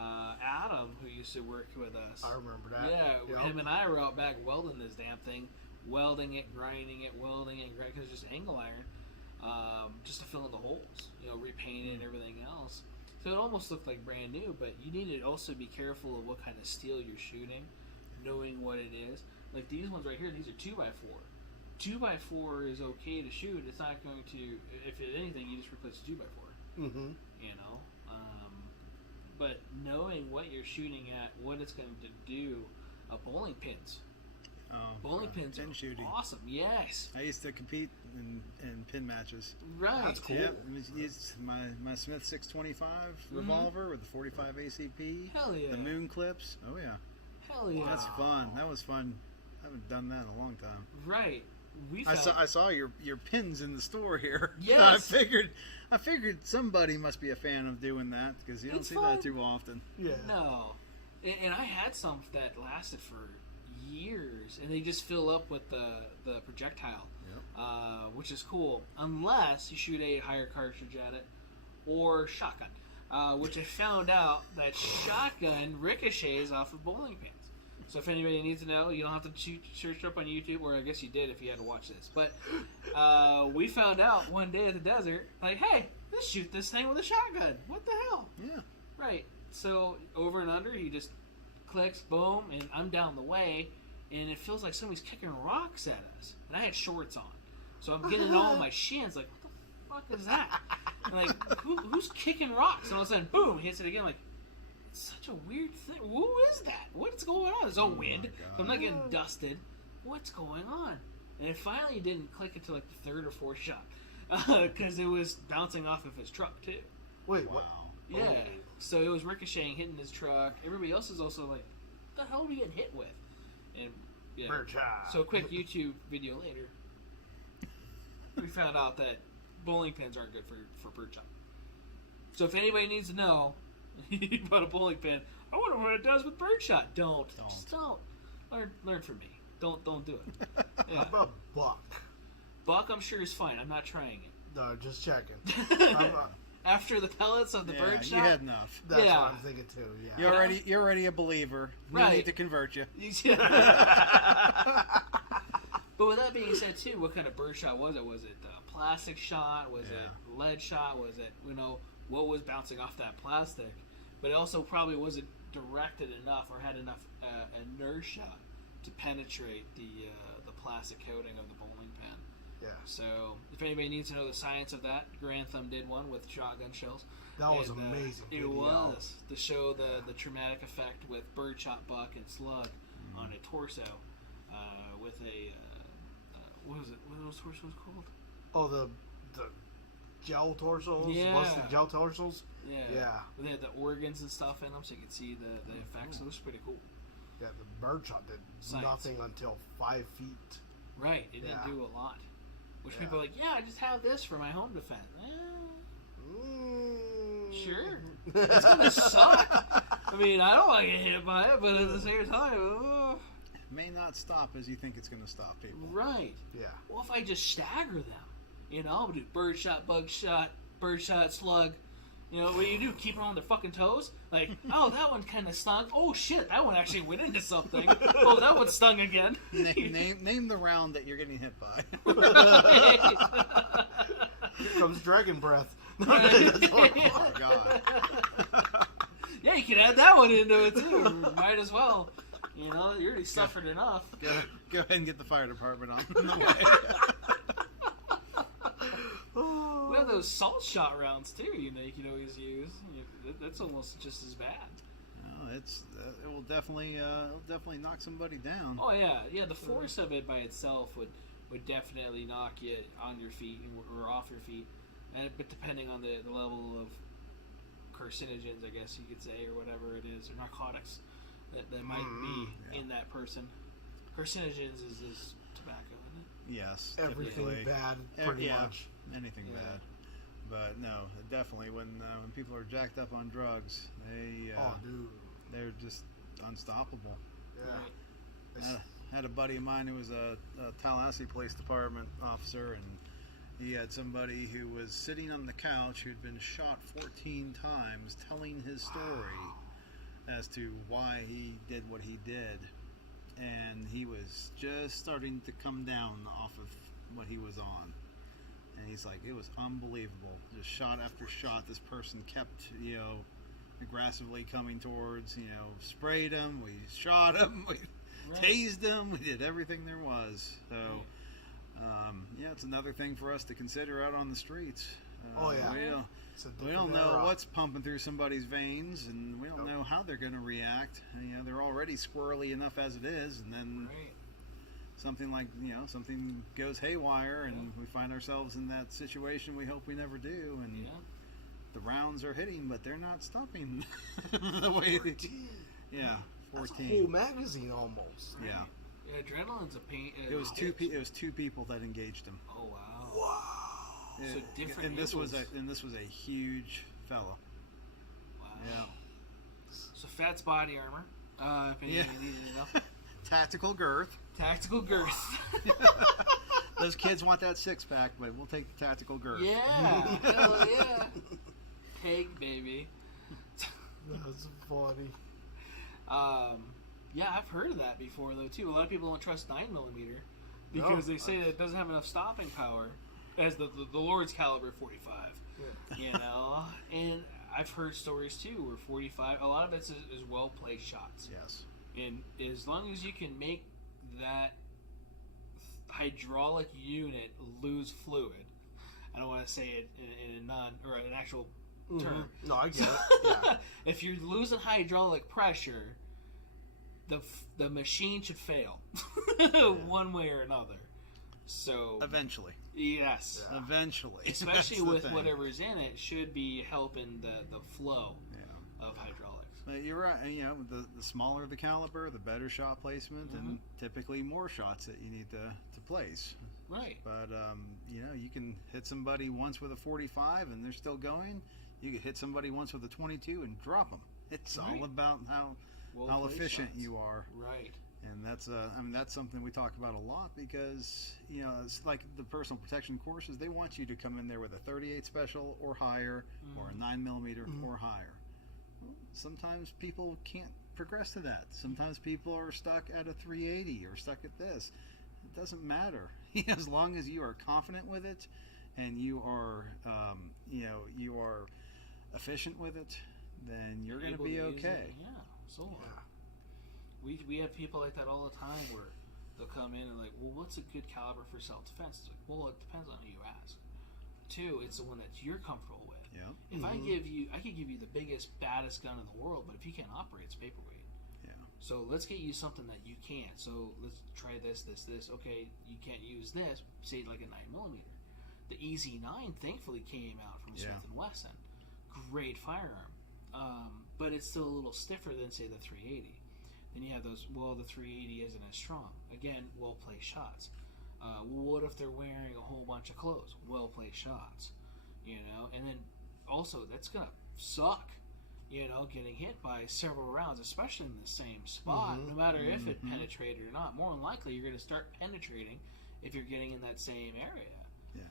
Adam, who used to work with us. I remember that. Yeah, him and I were out back welding this damn thing. Welding it, grinding it, because it's just angle iron. Just to fill in the holes. Repaint it and everything else. So it almost looked like brand new, but you need to also be careful of what kind of steel you're shooting. Knowing what it is. Like these ones right here, these are 2x4. 2x4 is okay to shoot. It's not going to, if anything, you just replace the 2x4. Mm-hmm. But knowing what you're shooting at, what it's going to do, bowling pins. Bowling pins pin are shooting. Awesome. Yes. I used to compete in pin matches. Right. That's cool. Yep. Used my Smith 625 revolver with the 45 ACP. Hell yeah. The moon clips. Oh yeah. Hell yeah. That's fun. That was fun. I haven't done that in a long time. Right. I saw your pins in the store here. Yes. I figured somebody must be a fan of doing that because you don't see that too often. Yeah. No. And I had some that lasted for years, and they just fill up with the projectile, which is cool, unless you shoot a higher cartridge at it or shotgun, which I found out that shotgun ricochets off of bowling pins. So if anybody needs to know, you don't have to search up on YouTube, or I guess you did if you had to watch this. But we found out one day at the desert, like, hey, let's shoot this thing with a shotgun. What the hell? Yeah. Right. So over and under, he just clicks, boom, and I'm down the way, and it feels like somebody's kicking rocks at us. And I had shorts on. So I'm getting all my shins, like, what the fuck is that? And like, who's kicking rocks? And all of a sudden, boom, hits it again, like, such a weird thing. Who is that? What's going on? There's no wind. So I'm not getting dusted. What's going on? And it finally didn't click until like the third or fourth shot. Because it was bouncing off of his truck too. Wait, Wow. what? Yeah. Oh. So it was ricocheting, hitting his truck. Everybody else is also like, what the hell are we getting hit with? And yeah. Birdshot. So a quick YouTube video later, we found out that bowling pins aren't good for birdshot. So if anybody needs to know, you put a bowling pin. I wonder what it does with birdshot. Don't. Just don't. Learn from me. Don't do it. Yeah. How about buck? Buck, I'm sure is fine. I'm not trying it. No, just checking. After the pellets of the birdshot, you had enough. That's Yeah. what I'm thinking too. Yeah. You're already a believer. We Right. need to convert you. But with that being said, too, what kind of birdshot was it? Was it a plastic shot? Was it lead shot? Was it what was bouncing off that plastic? But it also probably wasn't directed enough or had enough inertia to penetrate the plastic coating of the bowling pin. Yeah. So if anybody needs to know the science of that, Grantham did one with shotgun shells. That was And, amazing. It video. was to show the traumatic effect with birdshot, buck, and slug on a torso with a what was it? What are those torsos called? Oh, the gel torsos. Yeah. Busted gel torsos. Yeah. Yeah. They had the organs and stuff in them, so you could see the effects. So it was pretty cool. Yeah, the birdshot did Science. nothing until 5 feet. Right. It Yeah. didn't do a lot. Which Yeah. people are like, yeah, I just have this for my home defense. Sure. It's gonna suck. I mean, I don't want to get hit by it, but at the same time, May not stop as you think it's going to stop people. right. Yeah. Well, if I just stagger them, I'll do birdshot, bug shot, birdshot, slug. What do you do? Keep them on their fucking toes? Like, oh, that one kind of stung. Oh shit, that one actually went into something. Oh, that one stung again. Name the round that you're getting hit by. Here comes dragon breath. Oh God. Yeah, you can add that one into it too. Might as well. You already suffered enough. Go ahead and get the fire department on the way. We have those salt shot rounds too. You can always use. That's almost just as bad. Oh, it will definitely knock somebody down. Oh yeah. The force of it by itself would definitely knock you on your feet or off your feet. But depending on the level of carcinogens, I guess you could say, or whatever it is, or narcotics that might be in that person. Carcinogens is tobacco, isn't it? Yes. everything typically. bad, pretty Yeah, much. anything bad. But no, definitely when people are jacked up on drugs, Oh, dude. they're just unstoppable. Yeah. Had a buddy of mine who was a Tallahassee Police Department officer, and he had somebody who was sitting on the couch who'd been shot 14 times telling his story as to why he did what he did. And he was just starting to come down off of what he was on. And he's like, it was unbelievable. Just shot after shot. This person kept, aggressively coming towards, sprayed him. We shot him. We tased him. We did everything there was. So, it's another thing for us to consider out on the streets. We don't know what's pumping through somebody's veins, and we don't know how they're going to react. They're already squirrely enough as it is, and then something like, something goes haywire, and we find ourselves in that situation we hope we never do, and the rounds are hitting, but they're not stopping the way 14. Yeah, 14. That's a whole magazine almost. Yeah. Adrenaline's a pain. It was two people that engaged him. Oh wow! Wow. So different. And this was a huge fella. Wow. Yeah. So Fat's body armor. If anyone needed to know. Tactical girth. Tactical girth. Those kids want that six pack, but we'll take the tactical girth. Yeah. Hell yeah. Peg baby. That's funny. Yeah, I've heard of that before though too. A lot of people don't trust 9mm because they say that it doesn't have enough stopping power as the Lord's caliber 45. Yeah. And I've heard stories too where 45. A lot of it is well placed shots. Yes. And as long as you can make that hydraulic unit lose fluid, I don't want to say it in a non or an actual term. No, I get it. Yeah. If you're losing hydraulic pressure, the machine should fail one way or another. So eventually, yes, eventually, especially with whatever's in it, should be helping the flow of hydraulics. But you're right. And, the smaller the caliber, the better shot placement, and typically more shots that you need to place. Right. But you can hit somebody once with a 45 and they're still going. You can hit somebody once with a 22 and drop them. It's all about how efficient you are. Right. And that's something we talk about a lot because it's like the personal protection courses. They want you to come in there with a 38 special or higher, or a 9mm or higher. Well, sometimes people can't progress to that. Sometimes people are stuck at a 380 or stuck at this. It doesn't matter as long as you are confident with it and you are you are efficient with it. Then you're going to be okay. Yeah. So. Yeah. We have people like that all the time where they'll come in and like, well, what's a good caliber for self-defense? It's like, well, it depends on who you ask. 2, it's the one that you're comfortable with. Yeah. If I could give you the biggest, baddest gun in the world, but if you can't operate, it's paperweight. Yeah. So let's get you something that you can. So let's try this. Okay, you can't use this. Say like a 9mm. The EZ9 thankfully came out from Smith & Wesson. Great firearm. But it's still a little stiffer than say the 380. Then you have those, the 380 isn't as strong. Again, well-placed shots. What if they're wearing a whole bunch of clothes? Well-placed shots. And then also that's going to suck, getting hit by several rounds, especially in the same spot, no matter if it penetrated or not. More than likely, you're going to start penetrating if you're getting in that same area. Yeah.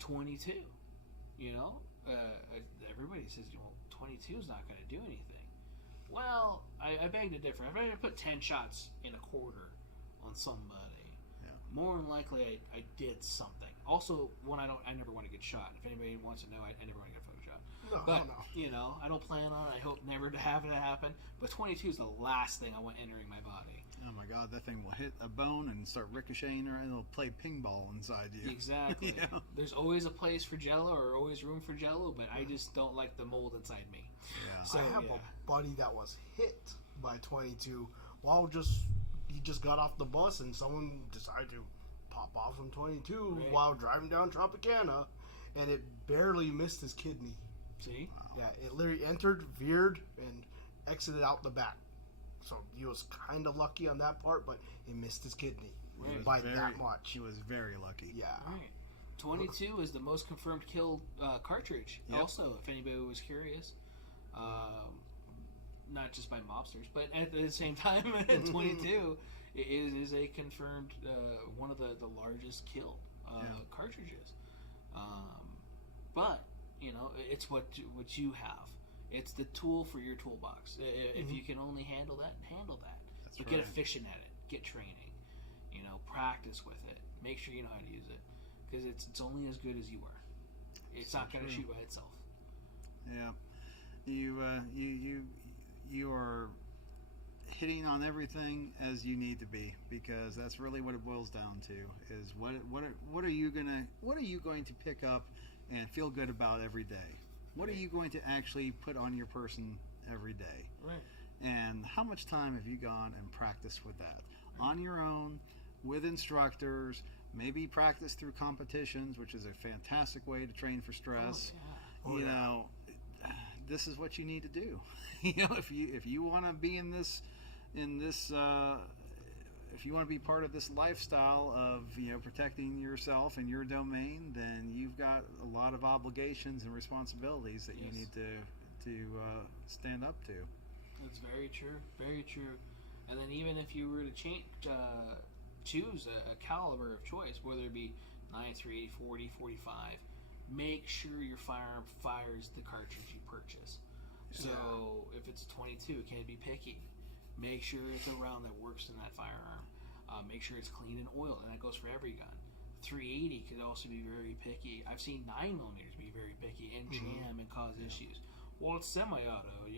22, everybody says, 22 is not going to do anything. Well, I beg to differ. If I put 10 shots in a quarter on somebody, more than likely I did something. Also, I never want to get shot. If anybody wants to know, I never want to get photoshopped. No. I don't plan on it. I hope never to have it happen. But 22 is the last thing I want entering my body. Oh my God, that thing will hit a bone and start ricocheting, and it'll play ping ball inside you. Exactly. There's always a place for Jello, or always room for Jello, but I just don't like the mold inside me. Yeah. So I have a buddy that was hit by 22 while he just got off the bus, and someone decided to pop off from 22 while driving down Tropicana, and it barely missed his kidney. See? Wow. Yeah, it literally entered, veered, and exited out the back. So he was kind of lucky on that part, but it missed his kidney. by that much. He was very lucky. Yeah. Right. 22 is the most confirmed kill cartridge. Yep. Also, if anybody was curious, not just by mobsters, but at the same time, 22 is a confirmed one of the largest kill cartridges. But it's what you have. It's the tool for your toolbox. If you can only handle that, handle that. That's but right. get efficient at it. Get training. Practice with it. Make sure you know how to use it, because it's only as good as you are. It's not going to shoot by itself. Yeah, you are hitting on everything as you need to be, because that's really what it boils down to. Is what are you going to pick up and feel good about every day? What are you going to actually put on your person every day? Right. And how much time have you gone and practiced with that on your own, with instructors? Maybe practice through competitions, which is a fantastic way to train for stress. This is what you need to do. If you want to be in this if you want to be part of this lifestyle of protecting yourself and your domain, then you've got a lot of obligations and responsibilities that you need to stand up to. That's very true. Very true. And then even if you were to choose a caliber of choice, whether it be 9.3, 40, 45, make sure your firearm fires the cartridge you purchase. So if it's 22, it can't be picky. Make sure it's a round that works in that firearm. Make sure it's clean and oiled, and that goes for every gun. 380 could also be very picky. I've seen 9mm be very picky and jam and cause issues. Well, it's semi-auto.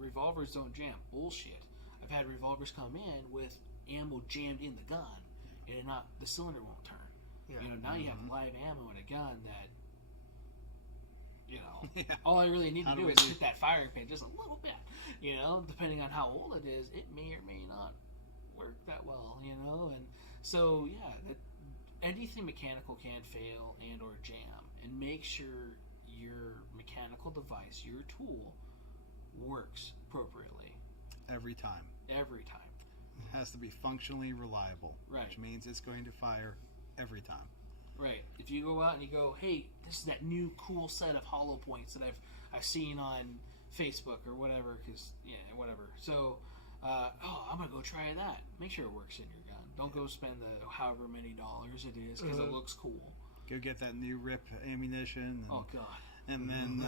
Revolvers don't jam. Bullshit. I've had revolvers come in with ammo jammed in the gun, and the cylinder won't turn. Yeah. Now you have live ammo in a gun that, all I really need to do is hit that firing pin just a little bit. Depending on how old it is, it may or may not work that well. And so anything mechanical can fail and or jam, and make sure your mechanical device, your tool, works appropriately Every time. every time. It has to be functionally reliable, Right. which means it's going to fire every time. Right. If you go out and you go, hey, this is that new cool set of hollow points that I've seen on Facebook or whatever, whatever. So, I'm gonna go try that. Make sure it works in your gun. Don't go spend the however many dollars it is because it looks cool. Go get that new RIP ammunition. Oh God. And then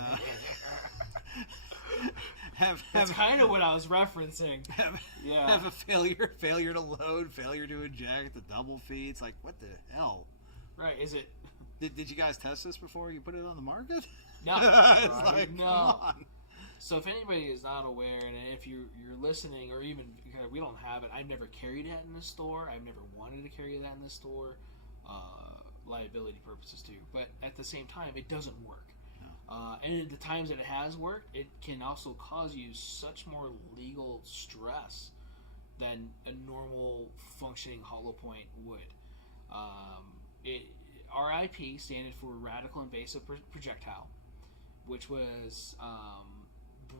That's kind of what I was referencing. have a failure to load, failure to eject, the double feed. It's like, what the hell? Right? Is it? Did you guys test this before you put it on the market? No. It's like, no. come on. So if anybody is not aware, and if you're listening, or even we don't have it, I've never carried that in the store. I've never wanted to carry that in the store, liability purposes too. But at the same time, it doesn't work. And at the times that it has worked, it can also cause you such more legal stress than a normal functioning hollow point would. RIP standing for Radical Invasive Projectile, which was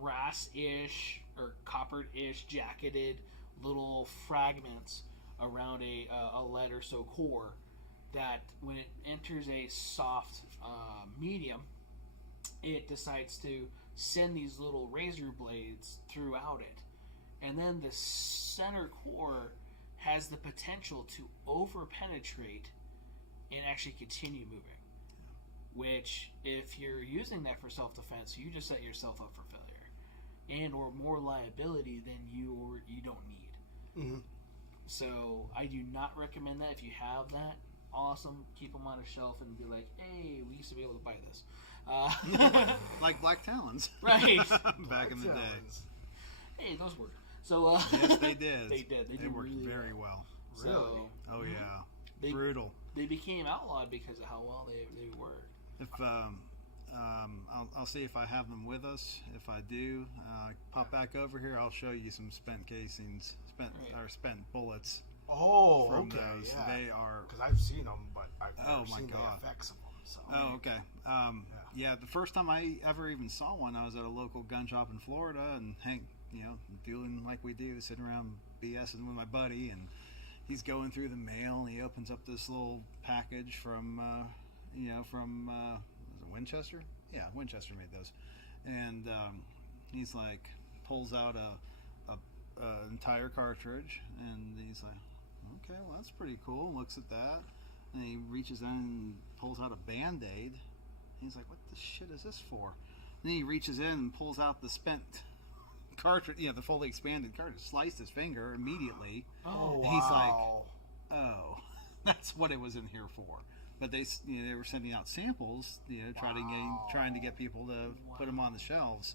brass-ish or copper-ish jacketed little fragments around a lead or so core that when it enters a soft medium, it decides to send these little razor blades throughout it. And then the center core has the potential to over-penetrate and actually continue moving. Which, if you're using that for self-defense, you just set yourself up for failure and or more liability than you don't need. Mm-hmm. So I do not recommend that. If you have that, awesome. Keep them on a shelf and be like, hey, we used to be able to buy this. Like Black Talons. Right. Back in the day. Hey, those worked. So yes, they did. They did. They worked really very well. So, Oh yeah. They, Brutal. They became outlawed because of how well they worked. If I'll see if I have them with us. If I do, pop back over here. I'll show you some spent casings, spent bullets. Oh, from okay. Those. Yeah. They are. Because I've seen them, but I've never seen the effects of them. So. Oh, okay. Yeah, the first time I ever even saw one, I was at a local gun shop in Florida, and doing like we do, sitting around BSing with my buddy, and he's going through the mail, and he opens up this little package from was it Winchester? Yeah, Winchester made those, and he's like pulls out a entire cartridge, and he's like, okay, well that's pretty cool. Looks at that, and he reaches in and pulls out a Band-Aid. He's like, what the shit is this for? And then he reaches in and pulls out the spent cartridge, the fully expanded cartridge, sliced his finger immediately. Oh, and he's like, oh, that's what it was in here for. But they were sending out samples, trying to get people to put them on the shelves.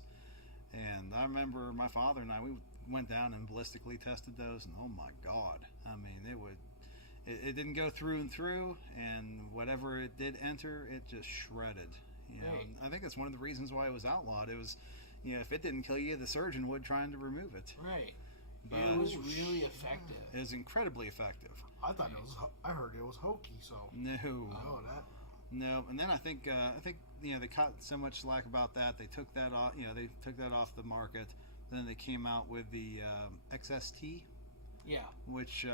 And I remember my father and we went down and ballistically tested those, and oh my God, I mean, it didn't go through and through, and whatever it did enter, it just shredded. Right. I think that's one of the reasons why it was outlawed. It was, if it didn't kill you, the surgeon would trying to remove it. Right. But it was really effective. It was incredibly effective. I thought it was. I heard it was hokey. So No. oh, that. No, and then I think they caught so much slack about that. They took that off. They took that off the market. Then they came out with the XST, Yeah. which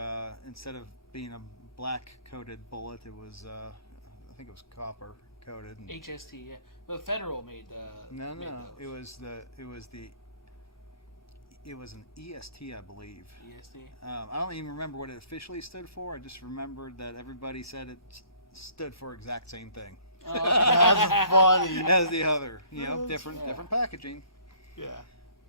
instead of being a black coated bullet, it was I think it was copper coated. And HST. Yeah. The federal made. no, made those. it was an EST, I believe. EST. I don't even remember what it officially stood for. I just remembered that everybody said it stood for exact same thing. Oh. That's funny. As the other, That's different packaging. Yeah.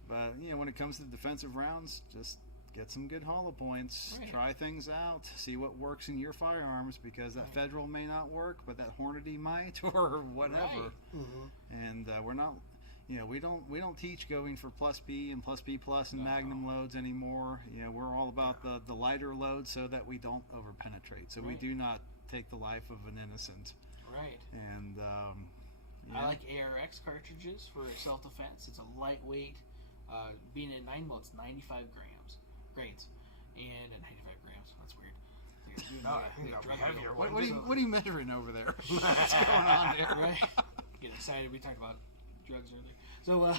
But when it comes to defensive rounds, just get some good hollow points. Right. Try things out. See what works in your firearms, because that federal may not work, but that Hornady might, or whatever. Right. Mm-hmm. And we're not, we don't teach going for plus P and plus P plus and Magnum loads anymore. We're all about the lighter loads so that we don't over penetrate. So we Right. do not take the life of an innocent. Right. And I like ARX cartridges for self-defense. It's a lightweight. Being in 9 mil, it's 95 grains, and 95 grams. That's weird. No, I think that'll be heavier. What are you measuring over there? What's going on here? Right. Get excited. We talked about drugs earlier. So,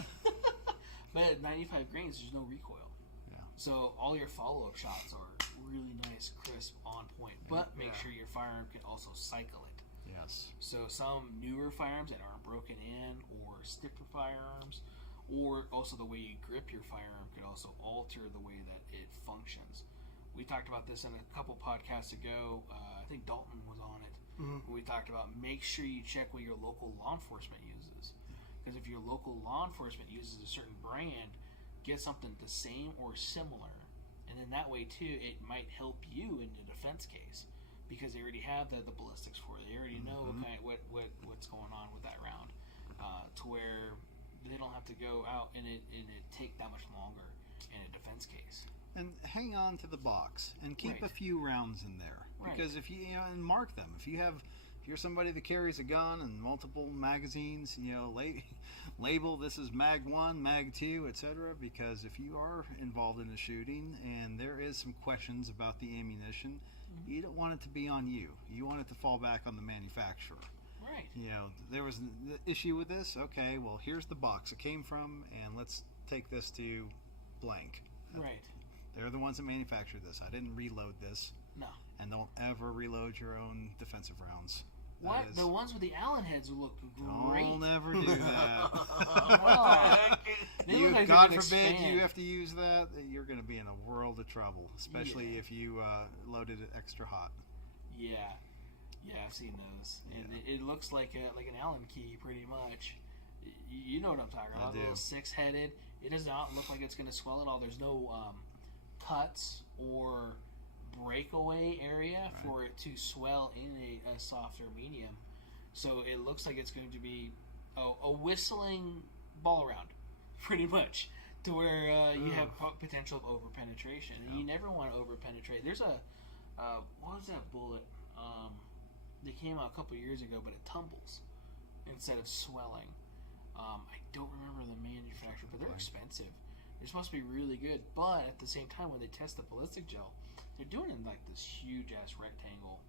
but at 95 grains, there's no recoil. Yeah. So all your follow-up shots are really nice, crisp, on point. But make sure your firearm can also cycle it. Yes. So some newer firearms that aren't broken in, or stiffer firearms, or also the way you grip your firearm could also alter the way that it functions. We talked about this in a couple podcasts ago. I think Dalton was on it. Mm-hmm. We talked about make sure you check what your local law enforcement uses. Because if your local law enforcement uses a certain brand, get something the same or similar. And then that way too, it might help you in the defense case. Because they already have the ballistics for it. They already know what's going on with that round. To where they don't have to go out and it take that much longer in a defense case. And hang on to the box and keep Right. a few rounds in there, because if and mark them. If you're somebody that carries a gun and multiple magazines, label this is mag 1, mag 2, etc. Because if you are involved in a shooting and there is some questions about the ammunition, you don't want it to be on you. You want it to fall back on the manufacturer. Right. There was an issue with this. Okay, well, here's the box it came from, and let's take this to blank. Right. They're the ones that manufactured this. I didn't reload this. No. And don't ever reload your own defensive rounds. What? The ones with the Allen heads look great. Don't ever do that. They look like God they're forbid gonna expand. you have to use that. You're going to be in a world of trouble, especially if you loaded it extra hot. Yeah. Yeah, I've seen those. And it looks like an Allen key, pretty much. You know what I'm talking about. I do. A little 6-headed. It does not look like it's going to swell at all. There's no cuts or breakaway area for it to swell in a softer medium. So it looks like it's going to be a whistling ball round, pretty much, to where you have potential of over penetration. And you never want to over penetrate. There's a what was that bullet? They came out a couple years ago, but it tumbles instead of swelling. I don't remember the manufacturer, but they're expensive. They're supposed to be really good, but at the same time, when they test the ballistic gel, they're doing it in like this huge ass rectangle,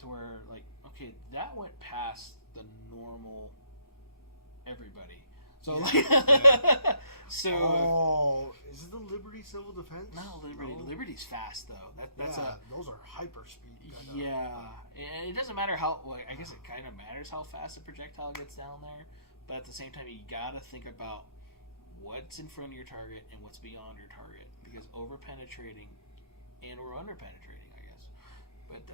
to where okay, that went past the normal everybody. So So, is it the Liberty Civil Defense? not Liberty. No. Liberty's fast though. That's those are hyper speed. yeah. And it doesn't matter how. Well, I guess it kind of matters how fast a projectile gets down there, but at the same time, you gotta think about what's in front of your target and what's beyond your target, because over penetrating and or under penetrating, I guess. But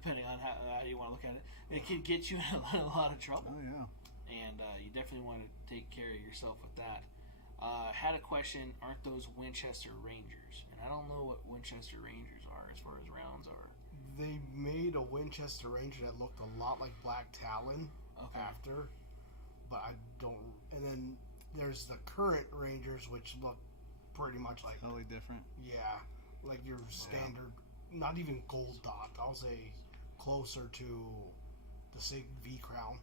depending on how you want to look at it, it can get you in a lot of trouble. Oh yeah. And you definitely want to take care of yourself with that. Had a question, aren't those Winchester Rangers? And I don't know what Winchester Rangers are as far as rounds are. They made a Winchester Ranger that looked a lot like Black Talon after, but I don't. And then there's the current Rangers, which look pretty much like Totally different. Yeah, like your standard, not even gold dot. I'll say closer to the Sig V Crown.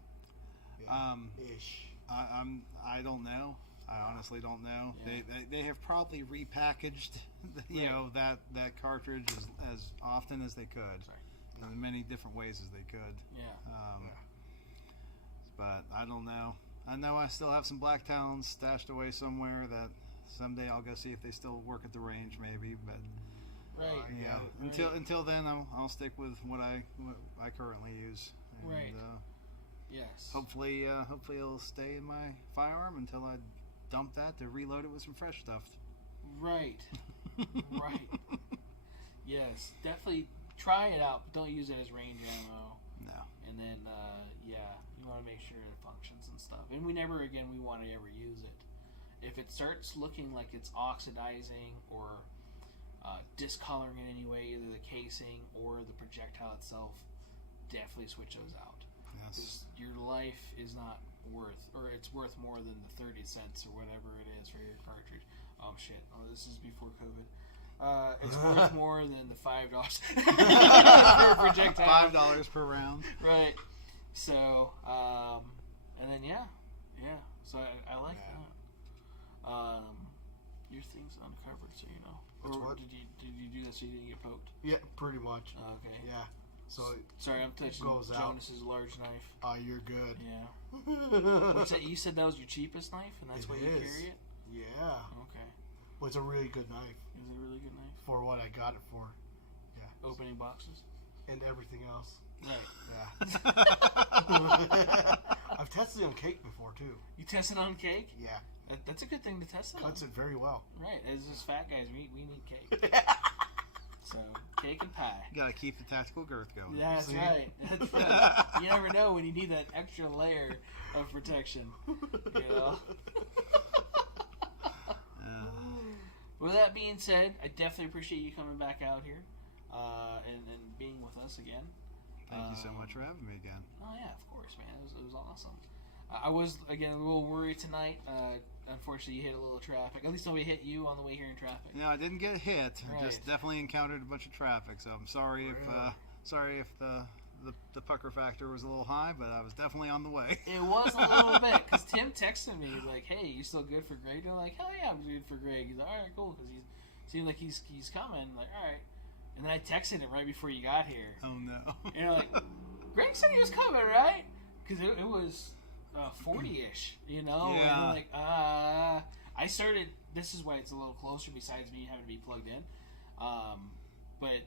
Ish. I don't know. I honestly don't know. Yeah. They have probably repackaged, that cartridge as often as they could, in many different ways as they could. Yeah. But I don't know. I know I still have some Black Talons stashed away somewhere that someday I'll go see if they still work at the range, maybe. But until then, I'll stick with what I currently use. And, right. Yes. Hopefully it'll stay in my firearm until I dump that to reload it with some fresh stuff. Right. Right. Yes, definitely try it out, but don't use it as range ammo. No. And then, you want to make sure it functions and stuff. And we want to ever use it. If it starts looking like it's oxidizing or discoloring in any way, either the casing or the projectile itself, definitely switch those out. Because your life is not worth, or it's worth more than the 30 cents or whatever it is for your cartridge. Oh shit! Oh, this is before COVID. It's worth more than the $5 for a projectile. $5 per round. Right. So, and then So I like that. Your thing's uncovered, so you know. Or did you do that so you didn't get poked? Yeah, pretty much. Okay. Yeah. So sorry, I'm touching Jonas's large knife. Oh, you're good. Yeah. What's that? You said that was your cheapest knife, and that's why you carry it? Yeah. Okay. Well, it's a really good knife. Is it a really good knife? For what I got it for. Yeah. Opening boxes? And everything else. Right. Yeah. I've tested it on cake before, too. You tested on cake? Yeah. That's a good thing to test on. Cuts it very well. Right. As us fat guys, we need cake. So, cake and pie. You gotta keep the tactical girth going. That's right. That's right. You never know when you need that extra layer of protection. You know? With that being said, I definitely appreciate you coming back out here and being with us again. Thank you so much for having me again. Oh, yeah, of course, man. It was awesome. I was, again, a little worried tonight. Unfortunately, you hit a little traffic. At least nobody hit you on the way here in traffic. No, I didn't get hit. Right. I just definitely encountered a bunch of traffic. So I'm sorry if the pucker factor was a little high, but I was definitely on the way. It was a little bit, because Tim texted me. He's like, "Hey, you still good for Greg?" And I'm like, "Hell yeah, I'm good for Greg." He's like, "All right, cool," because he seemed like he's coming. I'm like, all right. And then I texted him right before you got here. Oh no! And you're like, Greg said he was coming, right? Because it was 40-ish, you know? Yeah. And I'm like, I started, this is why it's a little closer besides me having to be plugged in. But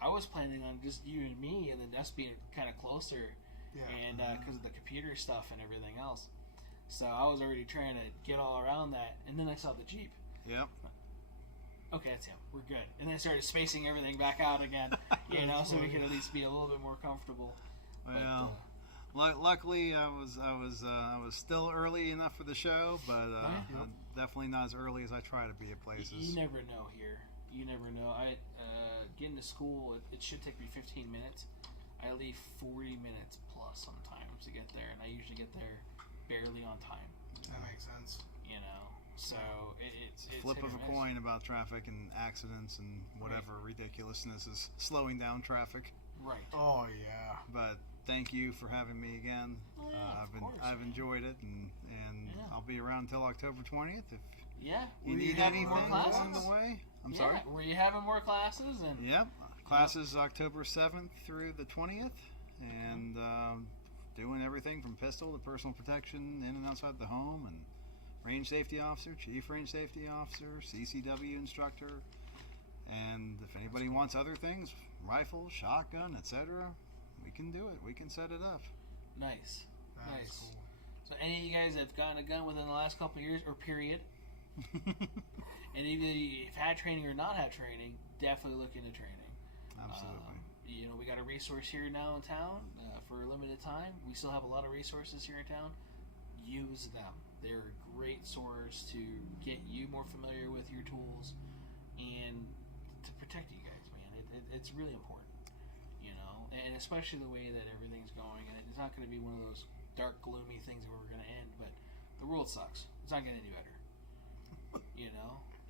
I was planning on just you and me and then us being kind of closer. Yeah. And because of the computer stuff and everything else. So I was already trying to get all around that. And then I saw the Jeep. Yep. Okay, that's him. We're good. And then I started spacing everything back out again, you know, so we could at least be a little bit more comfortable. Well, luckily I was still early enough for the show, but definitely not as early as I try to be at places. You never know here. You never know. Getting to school, it should take me 15 minutes. I leave 40 minutes plus sometimes to get there, and I usually get there barely on time. That makes sense. You know, so it's flip hit of or a miss. coin about traffic and accidents and whatever ridiculousness is slowing down traffic. Right. Oh yeah. But thank you for having me again. Oh, yeah, I've enjoyed it, and I'll be around until October 20th if you need anything along the way. I'm sorry. Were you having more classes? And Yep. Classes October 7th through the 20th, and doing everything from pistol to personal protection in and outside the home, and range safety officer, chief range safety officer, CCW instructor, and if anybody wants other things, rifle, shotgun, etc., we can do it. We can set it up. Nice. That is Nice. cool. So any of you guys that have gotten a gun within the last couple of years, or period, and either you've had training or not had training, definitely look into training. Absolutely. We got a resource here now in town for a limited time. We still have a lot of resources here in town. Use them. They're a great source to get you more familiar with your tools and to protect you guys, man. It's really important, and especially the way that everything's going. And it's not going to be one of those dark, gloomy things where we're going to end, but the world sucks. It's not getting any better,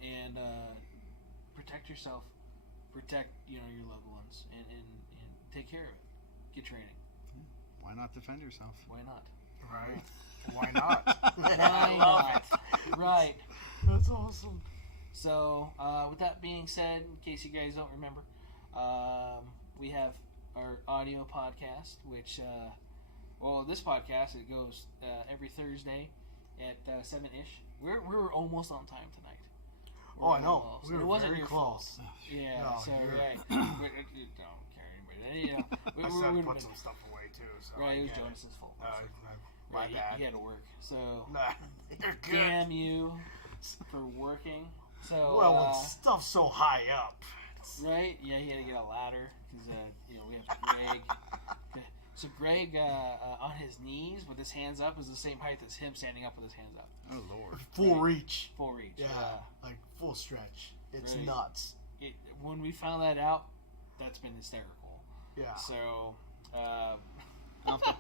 and protect yourself, protect, your loved ones, and take care of it. Get training. Why not defend yourself? Why not? Right. Why not? Why not? Right. That's awesome. So, with that being said, in case you guys don't remember, we have our audio podcast, which, this podcast, it goes every Thursday at 7-ish. We're almost on time tonight. I know. Almost. We were It wasn't very your close. fault. Yeah, No, so, you're- right. Don't care anybody. I still had to put some stuff away too. So Right, I it was get Jonas's fault. my Right, bad. He had to work. So, Nah, you're good. damn you for working. So, Well, when stuff's so high up. right? Yeah, he had to get a ladder because we have Greg. So Greg on his knees with his hands up is the same height as him standing up with his hands up. Oh, Lord. Full reach. Full reach. Yeah, like full stretch. It's Right. nuts. When we found that out, that's been hysterical. Yeah. So, I'll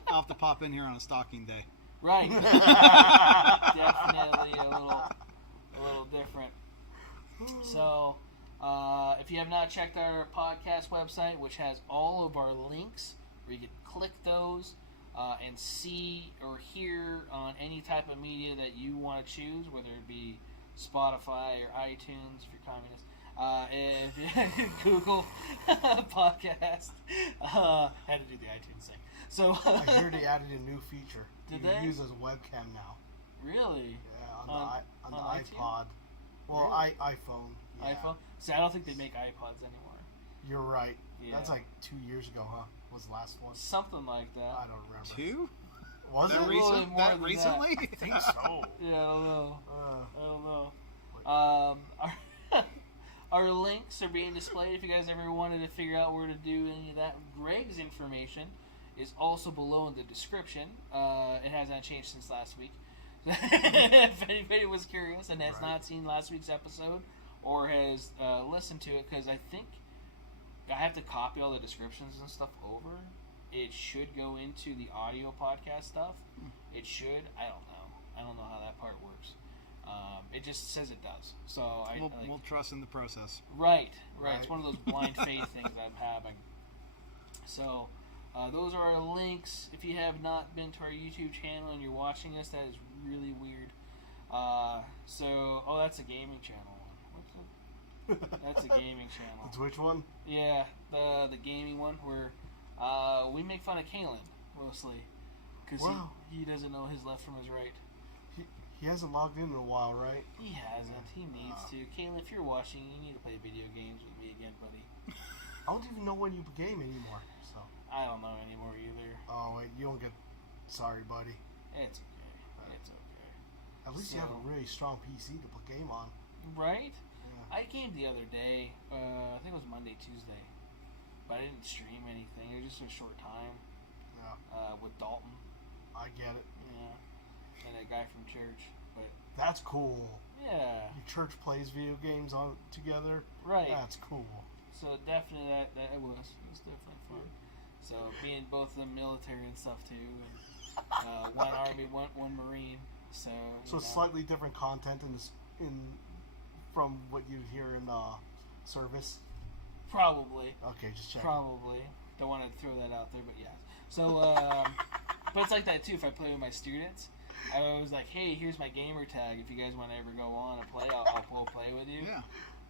have to pop in here on a stocking day. right. Definitely a little different. So, if you have not checked our podcast website, which has all of our links, where you can click those and see or hear on any type of media that you want to choose, whether it be Spotify or iTunes if you're communist. If Google podcast, had to do the iTunes thing. So I hear they added a new feature. Did you they? can use as a webcam now. Really, Yeah, on the on iTunes? iPod. Well, Really? iPhone. Yeah. iPhone. See, I don't think they make iPods anymore. You're right. Yeah. That's like 2 years ago, huh? Was the last one? Something like that. I don't remember. 2? Was That it? really more than recently? I think so. Yeah, I don't know. Uh, I don't know. Our links are being displayed if you guys ever wanted to figure out where to do any of that. Greg's information is also below in the description. It has not changed since last week. If anybody was curious and has not seen last week's episode or has listened to it, because I think I have to copy all the descriptions and stuff over. It should go into the audio podcast stuff. It should. I don't know. I don't know how that part works. It just says it does. So We'll trust in the process. Right. It's one of those blind faith things I'm having. So those are our links. If you have not been to our YouTube channel and you're watching us, that is really weird. That's a gaming channel one. That's a gaming channel. the Twitch one? Yeah, the gaming one where we make fun of Kalen mostly because Wow. he doesn't know his left from his right. He hasn't logged in a while, right? He hasn't. He needs to. Kalen, if you're watching, you need to play video games with me again, buddy. I don't even know when you game anymore. So. I don't know anymore either. Oh wait, you don't get. Sorry, buddy. It's okay. It's okay. At least you have a really strong PC to put game on. Right? Yeah. I gamed the other day. I think it was Monday, Tuesday. But I didn't stream anything. It was just a short time. Yeah. With Dalton. I get it. Yeah. And a guy from church. But That's cool. yeah. Your church plays video games on together. Right. That's cool. So definitely that it was definitely fun. So being both the military and stuff too, and one Army, one Marine. So It's slightly different content from what you hear in service. probably Okay, just check. probably don't want to throw that out there, but yeah. So but it's like that too. If I play with my students, I was like, hey, here's my gamer tag. If you guys want to ever go on and play, I'll play with you. Yeah.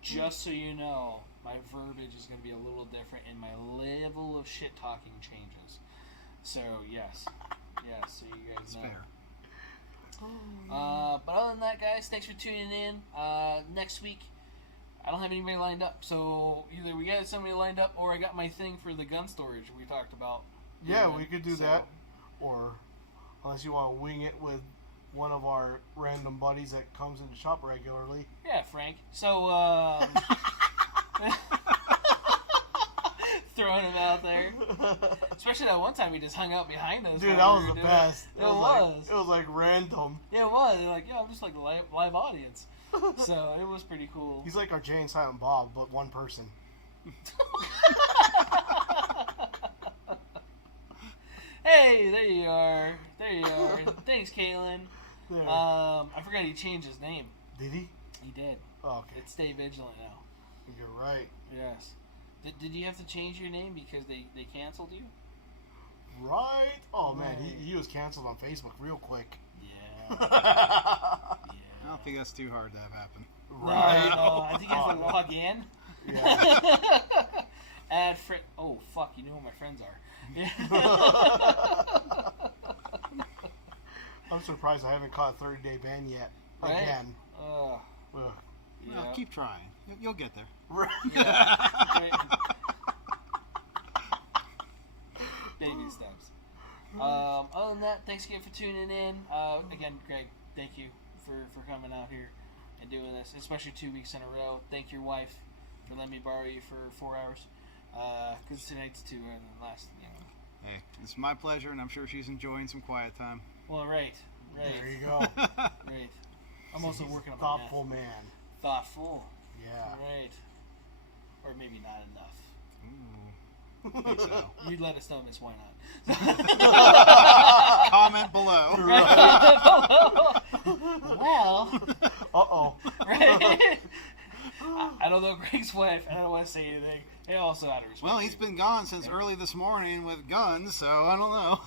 Just so you know, my verbiage is going to be a little different and my level of shit talking changes. So, yes. So you guys It's know. fair. But other than that, guys, thanks for tuning in. Next week, I don't have anybody lined up, so either we got somebody lined up or I got my thing for the gun storage we talked about. Yeah, we could do that. Or unless you want to wing it with one of our random buddies that comes in the shop regularly. Yeah, Frank. So, throwing him out there. Especially that one time he just hung out behind us. Dude, that was the best. It was. It was like random. Yeah, it was. Like, yeah, I'm just like a live audience. So it was pretty cool. He's like our Jay and Silent Bob, but one person. Hey, there you are. There you are. Thanks, Kalen. I forgot he changed his name. Did he? He did. Oh, okay. It's Stay Vigilant now. You're right. Yes. Did you have to change your name because they canceled you? Right? Oh, man. Right. He was canceled on Facebook real quick. Yeah. I don't think that's too hard to have happen. Right? No, I think you have to log in. Yeah. Add friend. Oh, fuck. You know who my friends are. Yeah. I'm surprised I haven't caught a 30-day ban yet. Right? Again. Ugh. Ugh. Well, Yeah. keep trying. You'll get there. Right. Yeah. Right. Baby steps. Other than that, thanks again for tuning in. Again, Greg, thank you for coming out here and doing this, especially 2 weeks in a row. Thank your wife for letting me borrow you for 4 hours. Because tonight's 2 and the last, Hey, it's my pleasure, and I'm sure she's enjoying some quiet time. Well, right. There you go. Right. I'm also working on my Thoughtful math. man. Thoughtful. Yeah. Right. Or maybe not enough. Ooh, I think so. You'd let us know, Miss Why Not. Comment below. Well. Uh-oh. Right? I don't know Greg's wife. I don't want to say anything. And also out of respect. Well, he's been gone since early this morning with guns, so I don't know.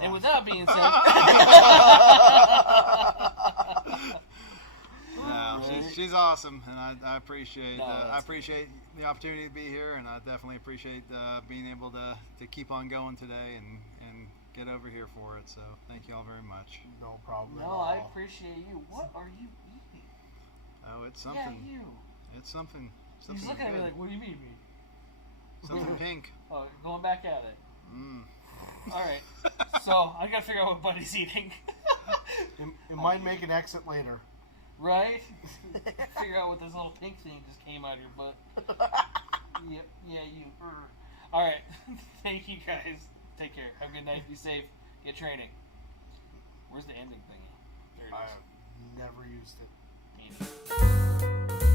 And with that being said, no, she's awesome, and I appreciate I appreciate the opportunity to be here, and I definitely appreciate being able to keep on going today and get over here for it. So thank you all very much. No problem. no, I appreciate you. What are you eating? Oh, it's something. Yeah, you. It's something. He's looking at me like, what do you mean, me? something pink. Oh, going back at it. Mm. All right. So I gotta figure out what Buddy's eating. It might make an exit later. Right? Figure out what this little pink thing just came out of your butt. Yep. Yeah, you. All right. Thank you guys. Take care. Have a good night. Be safe. Get training. Where's the ending thingy? There it is. I've never used it. Me neither.